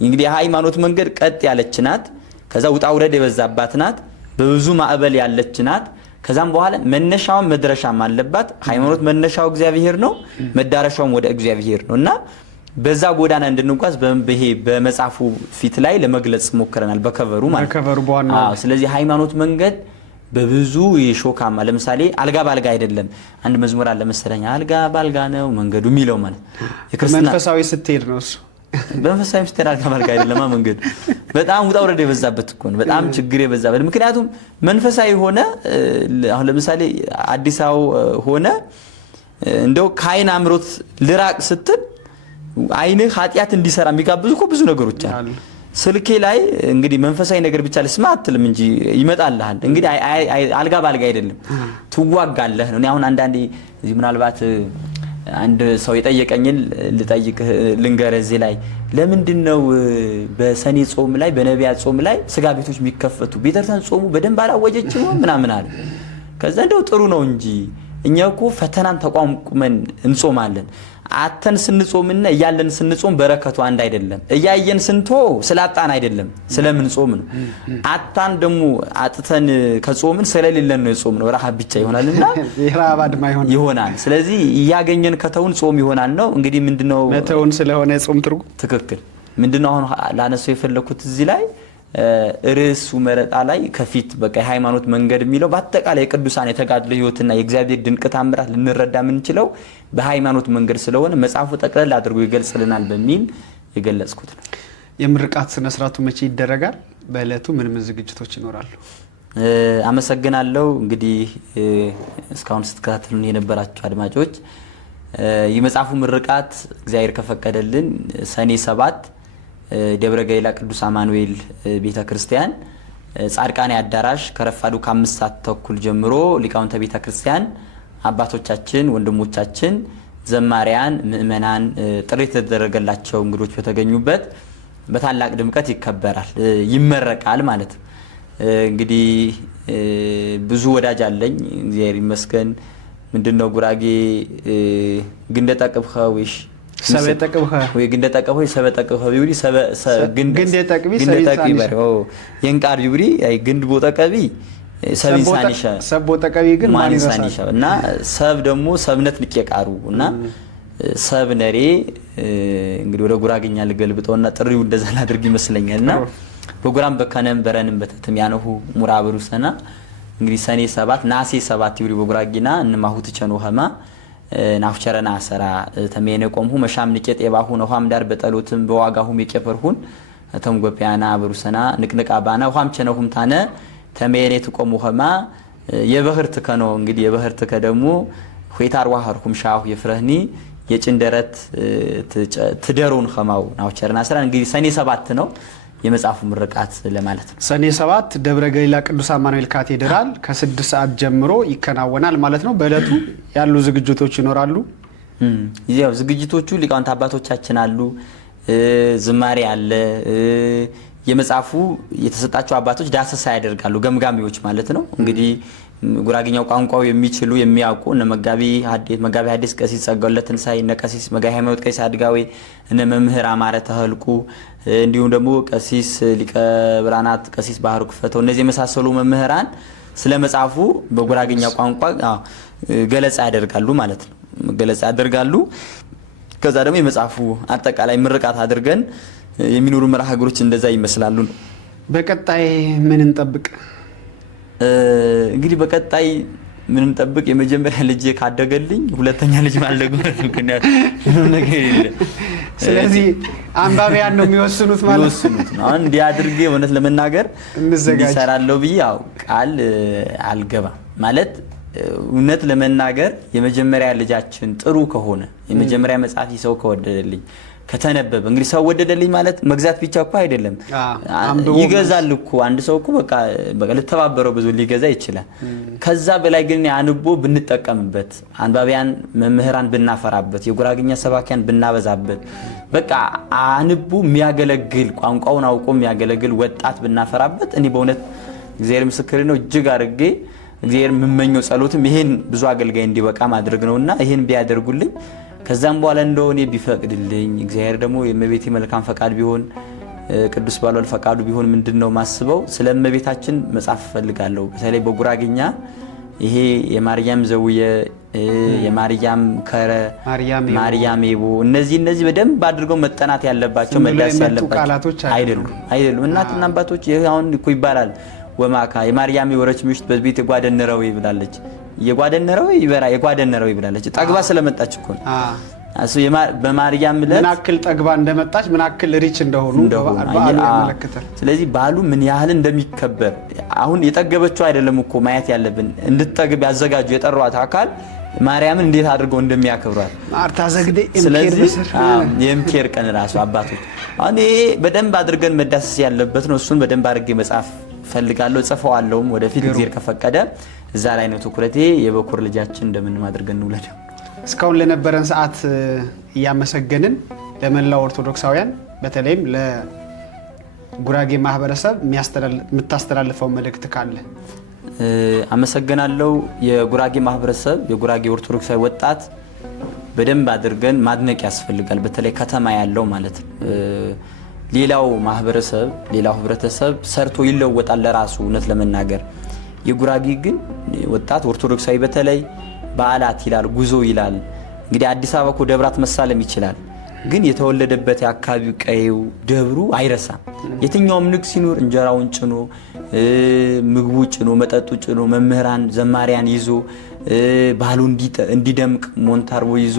እንግዲህ የሃይማኖት መንገድ ቀጥ ያለች ናት። ከዛ ውጣ ውረድ የበዛባት ናት። በብዙ ማዕበል ያለች ናት። ከዛም በኋላ መነሻውም መድረሻም አለባት። ሃይማኖት መነሻው እግዚአብሔር ነው፣ መዳረሻውም ወደ እግዚአብሔር ነውና በዛ ጎዳና እንድንጓዝ በመጽሐፉ ፊት ላይ ለመግለጽ ሞክረናል። በከቨሩ ማለት በከቨሩ በዋና ስለዚህ ሃይማኖት መንገድ በብዙ የሾካማ ለምሳሌ አልጋ ባልጋ አይደለም። አንድ መዝሙር አለ መሰለኝ አልጋ ባልጋ ነው መንገዱ የሚለው ማለት የክርስቲና መንፈሳዊ ስትሄድ ነው እሱ። በመንፈሳዊ ስትሄድ አልጋ ባልጋ አይደለም መንገዱ። በጣም ውጣ ውረድ የበዛበት እኮ ነው። በጣም ችግር የበዛበት ምክንያቱም መንፈሳዊ ሆነ አሁን ለምሳሌ አዲስ አበባ ሆነ እንደው ካይን አምሮት ልራቅ ስትል አይንህ ኃጢያት እንዲሰራ የሚጋብዙ እኮ ብዙ ነገሮች አሉ። ስልኬ ላይ እንግዲህ መንፈሳዊ ነገር ብቻ ልስማ አትልም እንጂ ይመጣልሃል። እንግዲህ አልጋ ባልጋ አይደለም፣ ትዋጋለህ ነው። አሁን አንዳንዴ ምናልባት አንድ ሰው የጠየቀኝን ልንገርህ እዚህ ላይ ለምንድነው በሰኔ ጾም ላይ በነቢያት ጾም ላይ ስጋ ቤቶች የሚከፈቱ? ቤተክርስቲያን ጾሙ በደንብ አላወጀችም ምናምን አለ። ከዛ እንደው ጥሩ ነው እንጂ እኛ እኮ ፈተናን ተቋቁመን እንጾማለን። አተን ስንጾምና እያለን ስንጾም በረከቱ አንድ አይደለም። እያየን ስንቶ ስላጣን አይደለም ስለምን ጾም ነው። አጣን ደግሞ አጥተን ከጾምን ስለሌለን ነው የጾም ነው። ረሃብ ብቻ ይሆናልና የረሃብ አድማ ይሆናል። ስለዚህ እያገኘን ከተውን ጾም ይሆናል ነው። እንግዲህ ምንድነው መተውን ስለሆነ የጾም ትርጉም ትክክል ምንድነው አሁን ላነሳው የፈለኩት እዚህ ላይ ርዕሱ መረጣ ላይ ከፊት በቃ የሃይማኖት መንገድ የሚለው በአጠቃላይ የቅዱሳን የተጋድሎ ህይወትና የእግዚአብሔር ድንቅ ታምራት ልንረዳ የምንችለው በሃይማኖት መንገድ ስለሆነ መጽሐፉ ጠቅለል አድርጎ ይገልጽልናል በሚል የገለጽኩት ነው። የምርቃት ስነ ስርዓቱ መቼ ይደረጋል? በእለቱ ምን ምን ዝግጅቶች ይኖራሉ? አመሰግናለሁ። እንግዲህ እስካሁን ስትከታተሉን የነበራችሁ አድማጮች የመጽሐፉ ምርቃት እግዚአብሔር ከፈቀደልን ሰኔ 7 ደብረ ገሊላ ቅዱስ አማኑኤል ቤተክርስቲያን ጻድቃኔ አዳራሽ ከረፋዱ ከ5 ሰዓት ተኩል ጀምሮ ሊቃውንተ ቤተክርስቲያን አባቶቻችን፣ ወንድሞቻችን፣ ዘማሪያን፣ ምእመናን ጥሪ የተደረገላቸው እንግዶች በተገኙበት በታላቅ ድምቀት ይከበራል፣ ይመረቃል ማለት ነው። እንግዲህ ብዙ ወዳጅ አለኝ እግዚአብሔር ይመስገን። ምንድነው ጉራጌ ግንደጠቅብኸ ወይሽ ሰበጠቅብኸ ወይ ግንደጠቅብኸ ሰበጠቅብኸ ቢውሪ ግንደጠቅቢ ግንደጠቅቢ ባሪው የንቃር ቢውሪ አይ ግንድ ቦጠቀቢ ሰብኢንሳኒሻ ሰቦጠቀቢ ግን ማን ይሳኒሻ እና ሰብ ደግሞ ሰብነት ንቄቃሩ እና ሰብ ነሬ እንግዲህ ወደ ጉራጌኛ ልገልብጠውና ጥሪው እንደዛ ላድርግ ይመስለኛልና በጉራም በከነም በረንም በተተም ያነሁ ሙራብሩ ሰና እንግዲህ ሰኔ 7 ናሴ 7 ይውሪ በጉራጌና እንማሁ ተቸኖ ሀማ ናፍቸረና ሰራ ተሜነ ቆምሁ መሻም ንቄጥ የባሁ ነው ሀም ዳር በጠሎትም በዋጋሁም የቀፈርሁን ተምጎፒያና አብሩሰና ንቅንቃ ባና ሀም ቸነሁም ታነ ተሜነ ተቆሙ ሀማ የበህርት ከኖ እንግዲህ የበህርት ከደሙ ሆይታር ዋህርኩም ሻሁ የፍረህኒ የጭንደረት ትደሩን ሀማው ናፍቸረና ሰራ እንግዲህ ሰኔ 7 ነው የመጽሐፉ ምርቃት ለማለት ነው። ሰኔ 7 ደብረ ገሊላ ቅዱስ አማኑኤል ካቴድራል ከ6 ሰዓት ጀምሮ ይከናወናል ማለት ነው። በእለቱ ያሉ ዝግጅቶች ይኖራሉ። ያው ዝግጅቶቹ ሊቃውንት አባቶቻችን አሉ፣ ዝማሬ አለ። የመጽሐፉ የተሰጣቸው አባቶች ዳሰሳ ያደርጋሉ፣ ገምጋሚዎች ማለት ነው። እንግዲህ ጉራጌኛው ቋንቋው የሚችሉ የሚያውቁ እነ መጋቢ ሐዲስ ቀሲስ ጸጋውለት ትንሳኤ፣ እነ ቀሲስ መጋቢ ሃይማኖት ቀሲስ አድጋዌ፣ እነ መምህር አማረ ተህልቁ እንዲሁም ደግሞ ቀሲስ ሊቀ ብርሃናት ቀሲስ ባህሩ ክፈተው እነዚህ የመሳሰሉ መምህራን ስለ መጽሐፉ በጉራጌኛ ቋንቋ ገለጻ ያደርጋሉ ማለት ነው። ገለጻ ያደርጋሉ። ከዛ ደግሞ የመጽሐፉ አጠቃላይ ምርቃት አድርገን የሚኖሩ መርሃ ግብሮች እንደዛ ይመስላሉ። በቀጣይ ምን እንጠብቅ? እንግዲህ በቀጣይ ምን እንጠብቅ? የመጀመሪያ ልጅ ካደገልኝ ሁለተኛ ልጅ ማለግ ምክንያት ነገር የለም። ስለዚህ አንባቢያን ነው የሚወስኑት ማለት ነው። አሁን እንዲህ አድርጌ እውነት ለመናገር እንሰራለሁ ብዬ ያው ቃል አልገባም ማለት እውነት ለመናገር የመጀመሪያ ልጃችን ጥሩ ከሆነ የመጀመሪያ መጽሐፍ ሰው ከወደደልኝ ከተነበበ እንግዲህ ሰው ወደደልኝ ማለት መግዛት ብቻ እኮ አይደለም፣ ይገዛል እኮ አንድ ሰው እኮ በቃ ለተባበረው ብዙ ሊገዛ ይችላል። ከዛ በላይ ግን አንቦ ብንጠቀምበት፣ አንባቢያን መምህራን ብናፈራበት፣ የጉራጌኛ ሰባኪያን ብናበዛበት፣ በቃ አንቦ የሚያገለግል ቋንቋውን አውቆ የሚያገለግል ወጣት ብናፈራበት እኔ በእውነት እግዚአብሔር ምስክር ነው እጅግ አድርጌ እግዚአብሔር የምመኘው ጸሎትም ይሄን ብዙ አገልጋይ እንዲበቃ ማድረግ ነውና ይሄን ቢያደርጉልኝ ከዛም በኋላ እንደሆነ ቢፈቅድልኝ እግዚአብሔር ደግሞ የእመቤቴ መልካም ፈቃድ ቢሆን ቅዱስ ባሏል ፈቃዱ ቢሆን ምንድነው ማስበው ስለ እመቤታችን መጻፍ ፈልጋለሁ። በተለይ በጉራጌኛ ይሄ የማርያም ዘውየ የማርያም ከረ ማርያም ኤቦ እነዚህ በደንብ አድርገው መጠናት ያለባቸው መዳስ ያለባቸው አይደሉም። እናትና አባቶች ይሄ አሁን እኮ ይባላል ወማካ የማርያም የወረች ምሽት በቤት የጓደነረው ይብላለች የጓደነረው ይበራ የጓደነረው ይብላለች ጠግባ ስለመጣች እኮ አሱ በማርያም ለት ምናክል ጠግባ እንደመጣች ምናክል ሪች እንደሆኑ በዓሉ ያመለክታል። ስለዚህ በዓሉ ምን ያህል እንደሚከበር አሁን የጠገበችው አይደለም እኮ ማየት ያለብን እንድትጠግብ ያዘጋጁ የጠሯት አካል ማርያምን እንዴት አድርገው እንደሚያከብሯት ማርታ ዘግዴ የምኬር ቀን ራሱ አባቶች አሁን ይሄ በደንብ አድርገን መዳሰስ ያለበት ነው። እሱን በደንብ አድርጌ መጻፍ ፈልጋለሁ ጽፈዋለሁም ወደፊት እግዚአብሔር ከፈቀደ እዛ ላይ ነው ትኩረቴ። የበኩር ልጃችን እንደምን ማድረግን እንውለድ። እስካሁን ለነበረን ሰዓት እያመሰገንን ለመላው ኦርቶዶክሳውያን በተለይም ለጉራጌ ማህበረሰብ የምታስተላልፈው መልእክት ካለ? አመሰግናለሁ። የጉራጌ ማህበረሰብ የጉራጌ ኦርቶዶክሳዊ ወጣት በደንብ አድርገን ማድነቅ ያስፈልጋል። በተለይ ከተማ ያለው ማለት ነው። ሌላው ማህበረሰብ ሌላው ህብረተሰብ ሰርቶ ይለወጣል ለራሱ እውነት ለመናገር የጉራጌ ግን ወጣት ኦርቶዶክሳዊ በተለይ በዓላት ይላል ጉዞ ይላል። እንግዲህ አዲስ አበባ እኮ ደብራት መሳለም ይችላል። ግን የተወለደበት የአካባቢው ቀየው ደብሩ አይረሳም። የትኛውም ንግስ ሲኖር እንጀራውን ጭኖ ምግቡ ጭኖ መጠጡ ጭኖ መምህራን ዘማሪያን ይዞ ባህሉ እንዲደምቅ ሞንታርቦ ይዞ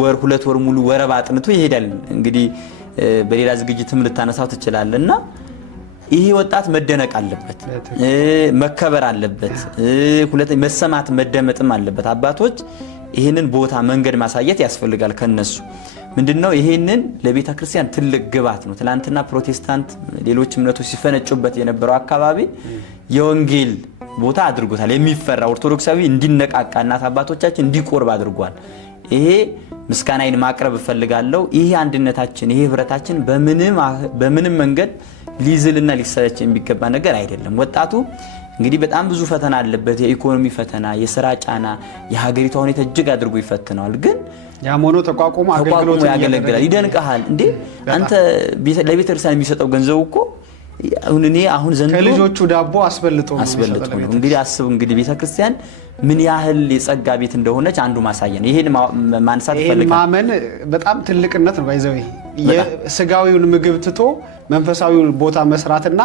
ወር 2 ወር ሙሉ ወረባ አጥንቶ ይሄዳል። እንግዲህ በሌላ ዝግጅትም ልታነሳው ትችላለና ይሄ ወጣት መደነቅ አለበት፣ መከበር አለበት፣ ሁለተኛ መሰማት መደመጥም አለበት። አባቶች ይሄንን ቦታ መንገድ ማሳየት ያስፈልጋል። ከነሱ ምንድነው ይሄንን ለቤተ ክርስቲያን ትልቅ ግባት ነው። ትላንትና ፕሮቴስታንት ሌሎች እምነቶች ሲፈነጩበት የነበረው አካባቢ የወንጌል ቦታ አድርጎታል። የሚፈራ ኦርቶዶክሳዊ እንዲነቃቃ እናት አባቶቻችን እንዲቆርብ አድርጓል። ይሄ ምስጋናዬን ማቅረብ እፈልጋለሁ። ይሄ አንድነታችን ይሄ ህብረታችን በምንም መንገድ ሊዝልና ሊሰለች የሚገባ ነገር አይደለም። ወጣቱ እንግዲህ በጣም ብዙ ፈተና አለበት። የኢኮኖሚ ፈተና፣ የሥራ ጫና፣ የሀገሪቷ ሁኔታ እጅግ አድርጎ ይፈትነዋል። ግን ያሞኖ ተቋቁሞ አገልግሎት ያገለግላል። ይደንቀሃል እንዴ አንተ ለቤተ ክርስቲያን የሚሰጠው ገንዘብ እኮ አሁን ዘንድሮ ከልጆቹ ዳቦ አስበልጦ ነው። እንግዲህ አስብ እንግዲህ ቤተ ክርስቲያን ምን ያህል የጸጋ ቤት እንደሆነች አንዱ ማሳያ ነው። ይሄን ማንሳት ፈልጋለሁ። ይሄን ማመን በጣም ትልቅነት ነው። ባይዘው የስጋዊውን ምግብ ትቶ መንፈሳዊውን ቦታ መስራትና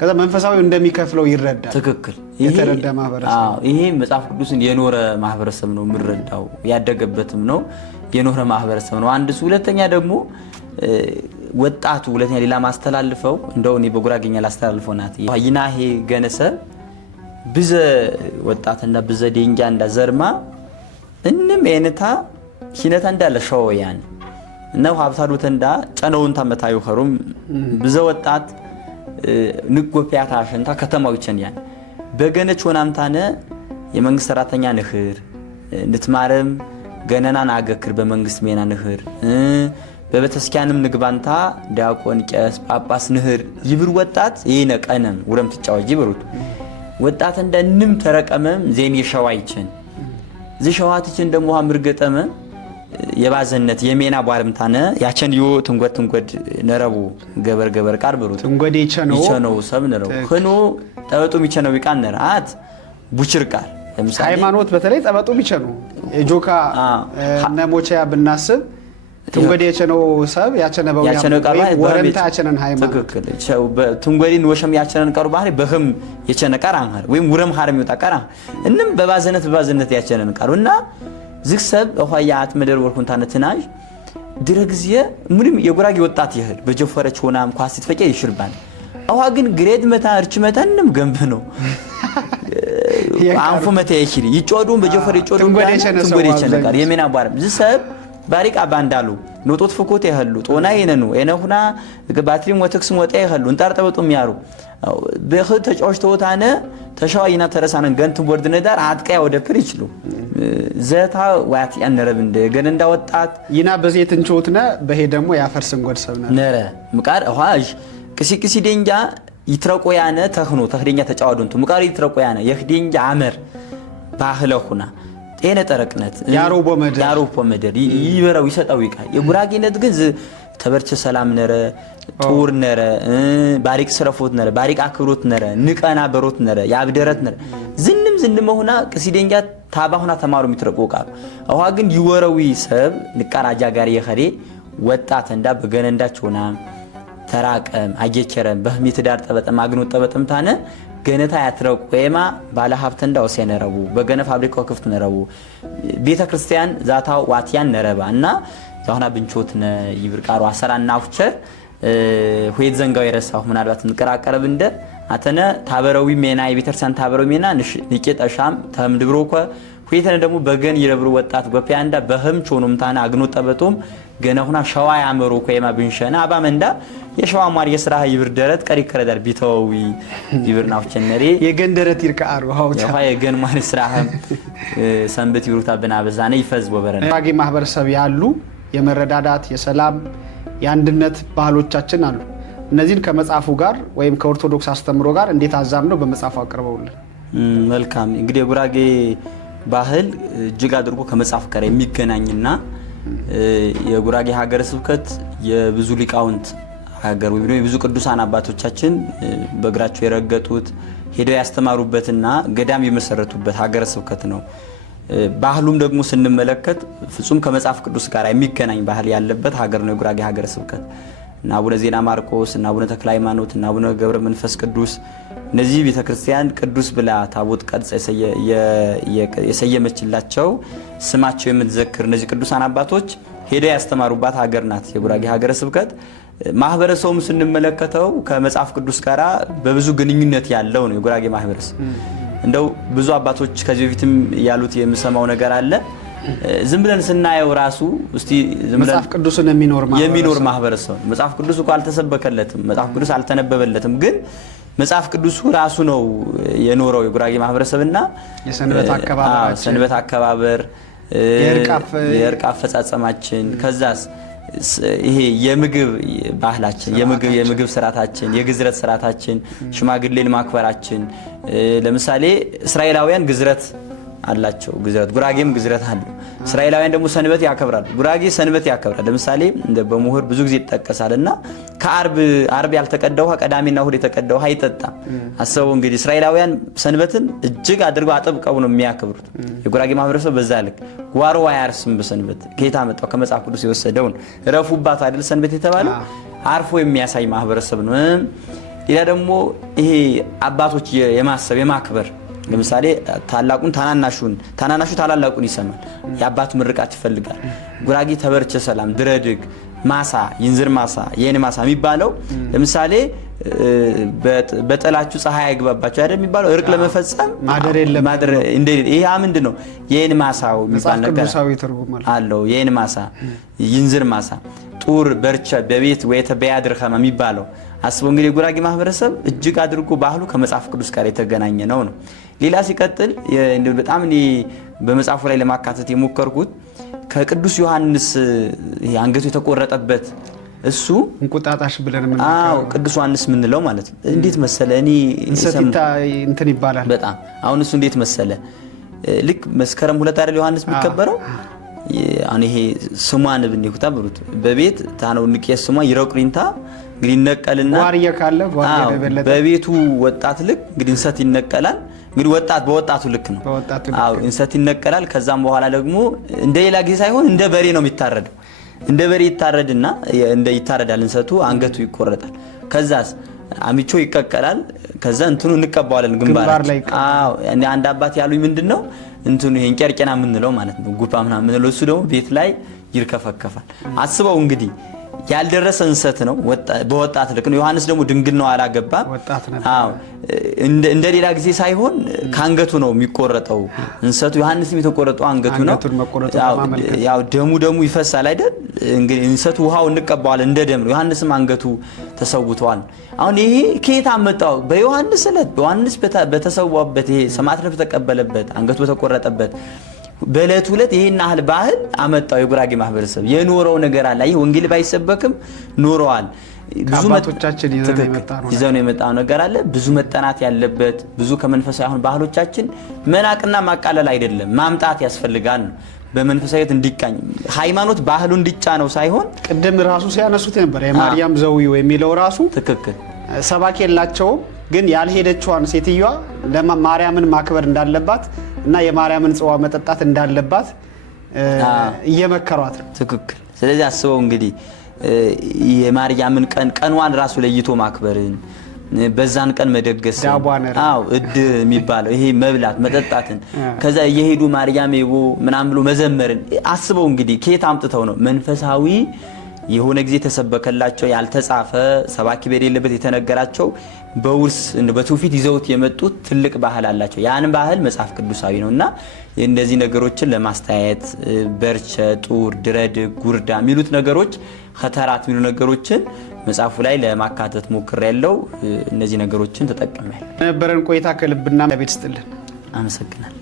ከዛ መንፈሳዊው እንደሚከፍለው ይረዳል። ትክክል። የተረዳ ማህበረሰብ ይሄ መጽሐፍ ቅዱስን የኖረ ማህበረሰብ ነው የምንረዳው። ያደገበትም ነው የኖረ ማህበረሰብ ነው። አንድ ሁለተኛ ደግሞ ወጣቱ ሁለተኛ ሌላ ማስተላልፈው እንደው እኔ በጉራጌኛ ላስተላልፈው ናት ይናሄ ገነሰ ብዘ ወጣትና ብዘ ዴንጃ እንዳ ዘርማ እንም አይነታ ሂነታ እንዳለ ሸወያን ነው ሀብታሉ ተንዳ ጨነውን ታመታዩ ኸሩም ብዘ ወጣት ንጎፒያታ አሸንታ ከተማው ይቸንያን በገነች ሆናምታነ የመንግስት ሰራተኛ ንህር ንትማረም ገነናን አገክር በመንግስት ሜና ንህር በቤተክርስቲያንም ንግባንታ ዲያቆን ቄስ ጳጳስ ንህር ይብር ወጣት ይነ ቀነም ወረም ትጫወጂ ይብሩት ወጣት እንደንም ተረቀመም ዜን ይሸዋይችን ዝሸዋትችን ደሞ አምርገጠመ የባዘነት የሜና ቧርምታነ ያቸን ዮ ትንጎድ ነረቡ ገበር ቃር ብሩት ትንጎድ ይቸነው ሰብ ነረቡ ሆኖ ጠበጡም ይቸነው ይቃን ነራት ቡችር ቃል ለምሳሌ ሃይማኖት በተለይ ጠበጡም ይቸነው የጆካ ነሞቻያ ብናስብ ትንጎድ ያቸነው ሰብ ያቸነበው ወረምታ ያቸነን ሃይማኖት ትክክል ትንጎዲን ወሸም ያቸነን ቀሩ ባህሪ በህም የቸነ ቀር አንሃር ወይም ውረም ሃርም ይወጣ ቀር እንንም በባዘነት ያቸነን ቀሩና ዝክሰብ አሁያት መደር ወርኩንታነ ትናጅ ድረግዚየ ምንም የጉራጌ ወጣት ይህል በጀፈረች ሆናም ኳስ ይፈጨ ይሽርባን አዋ ግን ግሬድ መታ እርች መታንም ገንብ ነው አንፎ መታ ይሽሪ ይጮዱን በጀፈረ ይጮዱ ትንጎዲ ይቸነቃር የሜና ባርም ዝሰብ ባሪቃ ባንዳሉ ኖቶት ፍኮት ይህሉ ጦና ይነኑ እነሁና ባትሪም ወተክስም ወጣ ይህሉ እንጣርጠበጡም ያሩ በህ ተጫውሽተውታነ ተሻዋይና ተረሳነን ገንት ቦርድ ነዳር አጥቃያ ወደ ፕር ይችሉ ዘታ ዋት ያነረብ እንደ ገን እንዳወጣት ይና በዘይት እንቾትነ በሄደሞ ያፈርስን ጎድሰብና ነረ ምቃር አዋጅ ክሲክሲ ደንጃ ይትረቆያነ ተህደኛ ተጫዋዱንቱ ምቃር ይትረቆያነ የህደንጃ አመር ባህለሁና ጤነ ጠረቅነት ያሮቦ መደር ይበራው ይሰጣው ይቃል የጉራጌነት ግን ተበርቸ ሰላም ነረ ጦር ነረ ባሪቅ ስረፎት ነረ ባሪቅ አክብሮት ነረ ንቀና በሮት ነረ ያብደረት ነረ ዝንም ሆና ቅሲደንጃ ታባሁና ተማሩ የሚትረቆቃሉ አዋ ግን ይወረዊ ሰብ ንቃራጃ ጋር የኸሬ ወጣት እንዳ በገነንዳቸውና ተራቀም አጌቸረም በህሚት ዳር ጠበጠም አግኖት ጠበጠም ታነ ገነታ ያትረቆየማ ባለ ሀብት እንዳው ሲነረቡ በገነ ፋብሪካው ክፍት ነረቡ ቤተ ክርስቲያን ዛታው ዋቲያን ነረባ እና ዛውና ብንቾትነ ይብርቃሩ አሰራና አፍቸር ሆይት ዘንጋው የረሳው ምናልባት እንቀራቀረብ እንደ አተነ ታበረዊ ሜና የቤተክርስቲያን ታበረዊ ሜና ንቄጣሻም ተምድብሮኮ ሆይተነ ደግሞ በገን ይረብሩ ወጣት ጎፒያንዳ በህም ቾኑምታና አግኖት ጠበጦም ገነሁና ሸዋ ያመሩ ኮየማ ብንሸና አባመንዳ የሸዋ ማር የስራ ይብር ደረት ቀሪ ከረዳር ቢተውዊ ይብርናው ቸነሪ የገንደረት ይርቃሩ ሀውታ የገን ማር ስራህም ሰንበት ይብሩታ በናበዛነ ይፈዝ ወበረነ ጉራጌ ማህበረሰብ ያሉ የመረዳዳት የሰላም የአንድነት ባህሎቻችን አሉ። እነዚህን ከመጽሐፉ ጋር ወይም ከኦርቶዶክስ አስተምሮ ጋር እንዴት አዛምነው በመጽሐፉ አቅርበውልን? መልካም እንግዲህ የጉራጌ ባህል እጅግ አድርጎ ከመጽሐፍ ጋር የሚገናኝና የጉራጌ ሀገረ ስብከት የብዙ ሊቃውንት ሀገር ወይ የብዙ ቅዱሳን አባቶቻችን በእግራቸው የረገጡት ሄደው ያስተማሩበትና ገዳም የመሰረቱበት ሀገረ ስብከት ነው። ባህሉም ደግሞ ስንመለከት ፍጹም ከመጽሐፍ ቅዱስ ጋር የሚገናኝ ባህል ያለበት ሀገር ነው የጉራጌ ሀገረ ስብከት እና አቡነ ዜና ማርቆስ እና አቡነ ተክለ ሃይማኖት እና አቡነ ገብረ መንፈስ ቅዱስ እነዚህ ቤተክርስቲያን ቅዱስ ብላ ታቦት ቀርጻ የሰየመችላቸው ስማቸው የምትዘክር እነዚህ ቅዱሳን አባቶች ሄደው ያስተማሩባት ሀገር ናት የጉራጌ ሀገረ ስብከት። ማህበረሰቡም ስንመለከተው ከመጽሐፍ ቅዱስ ጋራ በብዙ ግንኙነት ያለው ነው የጉራጌ ማህበረሰብ። እንደው ብዙ አባቶች ከዚህ በፊትም ያሉት የምሰማው ነገር አለ። ዝም ብለን ስናየው ራሱ እስቲ ዝም ብለን መጽሐፍ ቅዱስን የሚኖር ማህበረሰብ መጽሐፍ ቅዱስ እኮ አልተሰበከለትም፣ መጽሐፍ ቅዱስ አልተነበበለትም። ግን መጽሐፍ ቅዱሱ ራሱ ነው የኖረው የጉራጌ ማህበረሰብና የሰንበት አከባበር የእርቅ አፈጻጸማችን ከዛስ ይሄ የምግብ ባህላችን የምግብ ስርዓታችን የግዝረት ስርዓታችን ሽማግሌን ማክበራችን ለምሳሌ እስራኤላውያን ግዝረት አላቸው ግዝረት ጉራጌም ግዝረት አለው። እስራኤላውያን ደግሞ ሰንበት ያከብራሉ። ጉራጌ ሰንበት ያከብራል። ለምሳሌ እንደ በመሆር ብዙ ጊዜ ይተከሳልና ከአርብ ያልተቀዳው ቀዳሚና እሁድ የተቀዳው አይጠጣም። አሰቡ እንግዲህ እስራኤላውያን ሰንበትን እጅግ አድርገው አጥብቀው ነው የሚያከብሩት። የጉራጌ ማህበረሰብ በዛ ልክ ጓሮ አያርስም በሰንበት ከየት አመጣው ከመጽሐፍ ቅዱስ የወሰደው ነው። ረፉባት አይደል ሰንበት የተባለው አርፎ የሚያሳይ ማህበረሰብ ነው። ሌላ ደግሞ ይሄ አባቶች የማሰብ የማክበር ለምሳሌ ታላቁን ታናናሹ ታላላቁን ይሰማል። የአባት ምርቃት ይፈልጋል። ጉራጌ ተበርቸ ሰላም ድረድግ ማሳ ይንዝር ማሳ የኔ ማሳ የሚባለው ለምሳሌ በጠላችሁ ፀሐይ አይግባባችሁ አይደል የሚባለው እርቅ ለመፈጸም ማደር እንደ ይሄ ምንድነው የኔ ማሳው የሚባል ነገር አለው። የኔ ማሳ ይንዝር ማሳ ጡር በርቸ በቤት ወይተ በያድር ኸማ የሚባለው አስበው እንግዲህ ጉራጌ ማህበረሰብ እጅግ አድርጎ ባህሉ ከመጽሐፍ ቅዱስ ጋር የተገናኘ ነው። ሌላ ሲቀጥል በጣም እኔ በመጽሐፉ ላይ ለማካተት የሞከርኩት ከቅዱስ ዮሐንስ አንገቱ የተቆረጠበት እሱ እንቁጣጣሽ ብለን ምንለው ቅዱስ ዮሐንስ ምንለው ማለት ነው። እንዴት መሰለ እኔ እንሰቲታ እንትን ይባላል በጣም አሁን እሱ እንዴት መሰለ ልክ መስከረም 2 አይደል ዮሐንስ የሚከበረው አሁን ይሄ ስሟን ብንይኩታ ብሩት በቤት ታነው ንቄስ ስሟ ይረቁሪንታ እንግዲህ ይነቀልና ጓሪያ ካለ ጓሪያ በበለጠ በቤቱ ወጣት ልክ እንግዲህ እንሰት ይነቀላል። እንግዲህ በወጣቱ ልክ ነው። አዎ እንሰት ይነቀላል። ከዛም በኋላ ደግሞ እንደሌላ ጊዜ ሳይሆን እንደ በሬ ነው የሚታረደው። እንደ በሬ ይታረድና ይታረዳል እንሰቱ አንገቱ ይቆረጣል። ከዛስ አሚቾ ይቀቀላል። ከዛ እንትኑ እንቀባዋለን ግንባር ላይ። አዎ አንድ አባት ያሉኝ ምንድነው እንትኑ ይሄን ቄርቄና ምንለው ማለት ነው ጉባ ምናምን ምንለው እሱ ደግሞ ቤት ላይ ይርከፈከፋል። አስበው እንግዲህ ያልደረሰ እንሰት ነው በወጣት ልክ ነው። ዮሐንስ ደግሞ ድንግል ነው አላገባም። አዎ እንደሌላ ጊዜ ሳይሆን ካንገቱ ነው የሚቆረጠው እንሰቱ። ዮሐንስም የተቆረጠው አንገቱ ነው። ያው ደሙ ይፈሳል አይደል እንግዲህ እንሰቱ ውሃው እንቀባዋለን እንደ ደም ነው። ዮሐንስም አንገቱ ተሰውቷል። አሁን ይሄ ከየት አመጣው? በዮሐንስ ዕለት በዮሐንስ በተሰዋበት ይሄ ሰማዕትነት በተቀበለበት አንገቱ በተቆረጠበት በእለቱ ዕለት ይሄን ያህል ባህል አመጣው የጉራጌ ማህበረሰብ የኖረው ነገር አለ። ይሄ ወንጌል ባይሰበክም ኖረዋል። ብዙ መቶቻችን ይዘው ነው የመጣው ነገር አለ። ብዙ መጠናት ያለበት ብዙ ከመንፈሳዊ አሁን ባህሎቻችን መናቅና ማቃለል አይደለም ማምጣት ያስፈልጋል። በመንፈሳዊት እንዲቃኝ ሃይማኖት ባህሉ እንዲጫነው ሳይሆን ቅድም ራሱ ሲያነሱት ነበር የማርያም ዘዊው የሚለው ራሱ ትክክል ሰባኪ የላቸውም። ግን ያልሄደችዋን ሴትዮዋ ለማርያምን ማክበር እንዳለባት እና የማርያምን ጽዋ መጠጣት እንዳለባት እየመከሯት ነው። ትክክል። ስለዚህ አስበው እንግዲህ የማርያምን ቀንዋን ራሱ ለይቶ ማክበርን በዛን ቀን መደገስ እድ የሚባለው ይሄ መብላት መጠጣትን ከዛ እየሄዱ ማርያም ይቦ ምናምን ብሎ መዘመርን አስበው እንግዲህ ከየት አምጥተው ነው መንፈሳዊ የሆነ ጊዜ ተሰበከላቸው ያልተጻፈ ሰባኪ በሌለበት የተነገራቸው በውርስ በትውፊት ይዘውት የመጡት ትልቅ ባህል አላቸው። ያን ባህል መጽሐፍ ቅዱሳዊ ነውና እንደዚህ ነገሮችን ለማስተያየት በርቸ ጡር ድረድ ጉርዳ የሚሉት ነገሮች ከተራት የሚሉ ነገሮችን መጽሐፉ ላይ ለማካተት ሞክሬያለሁ። እነዚህ ነገሮችን ተጠቅመናል። ነበረን ቆይታ ከልብና ቤት ስጥልን። አመሰግናለሁ።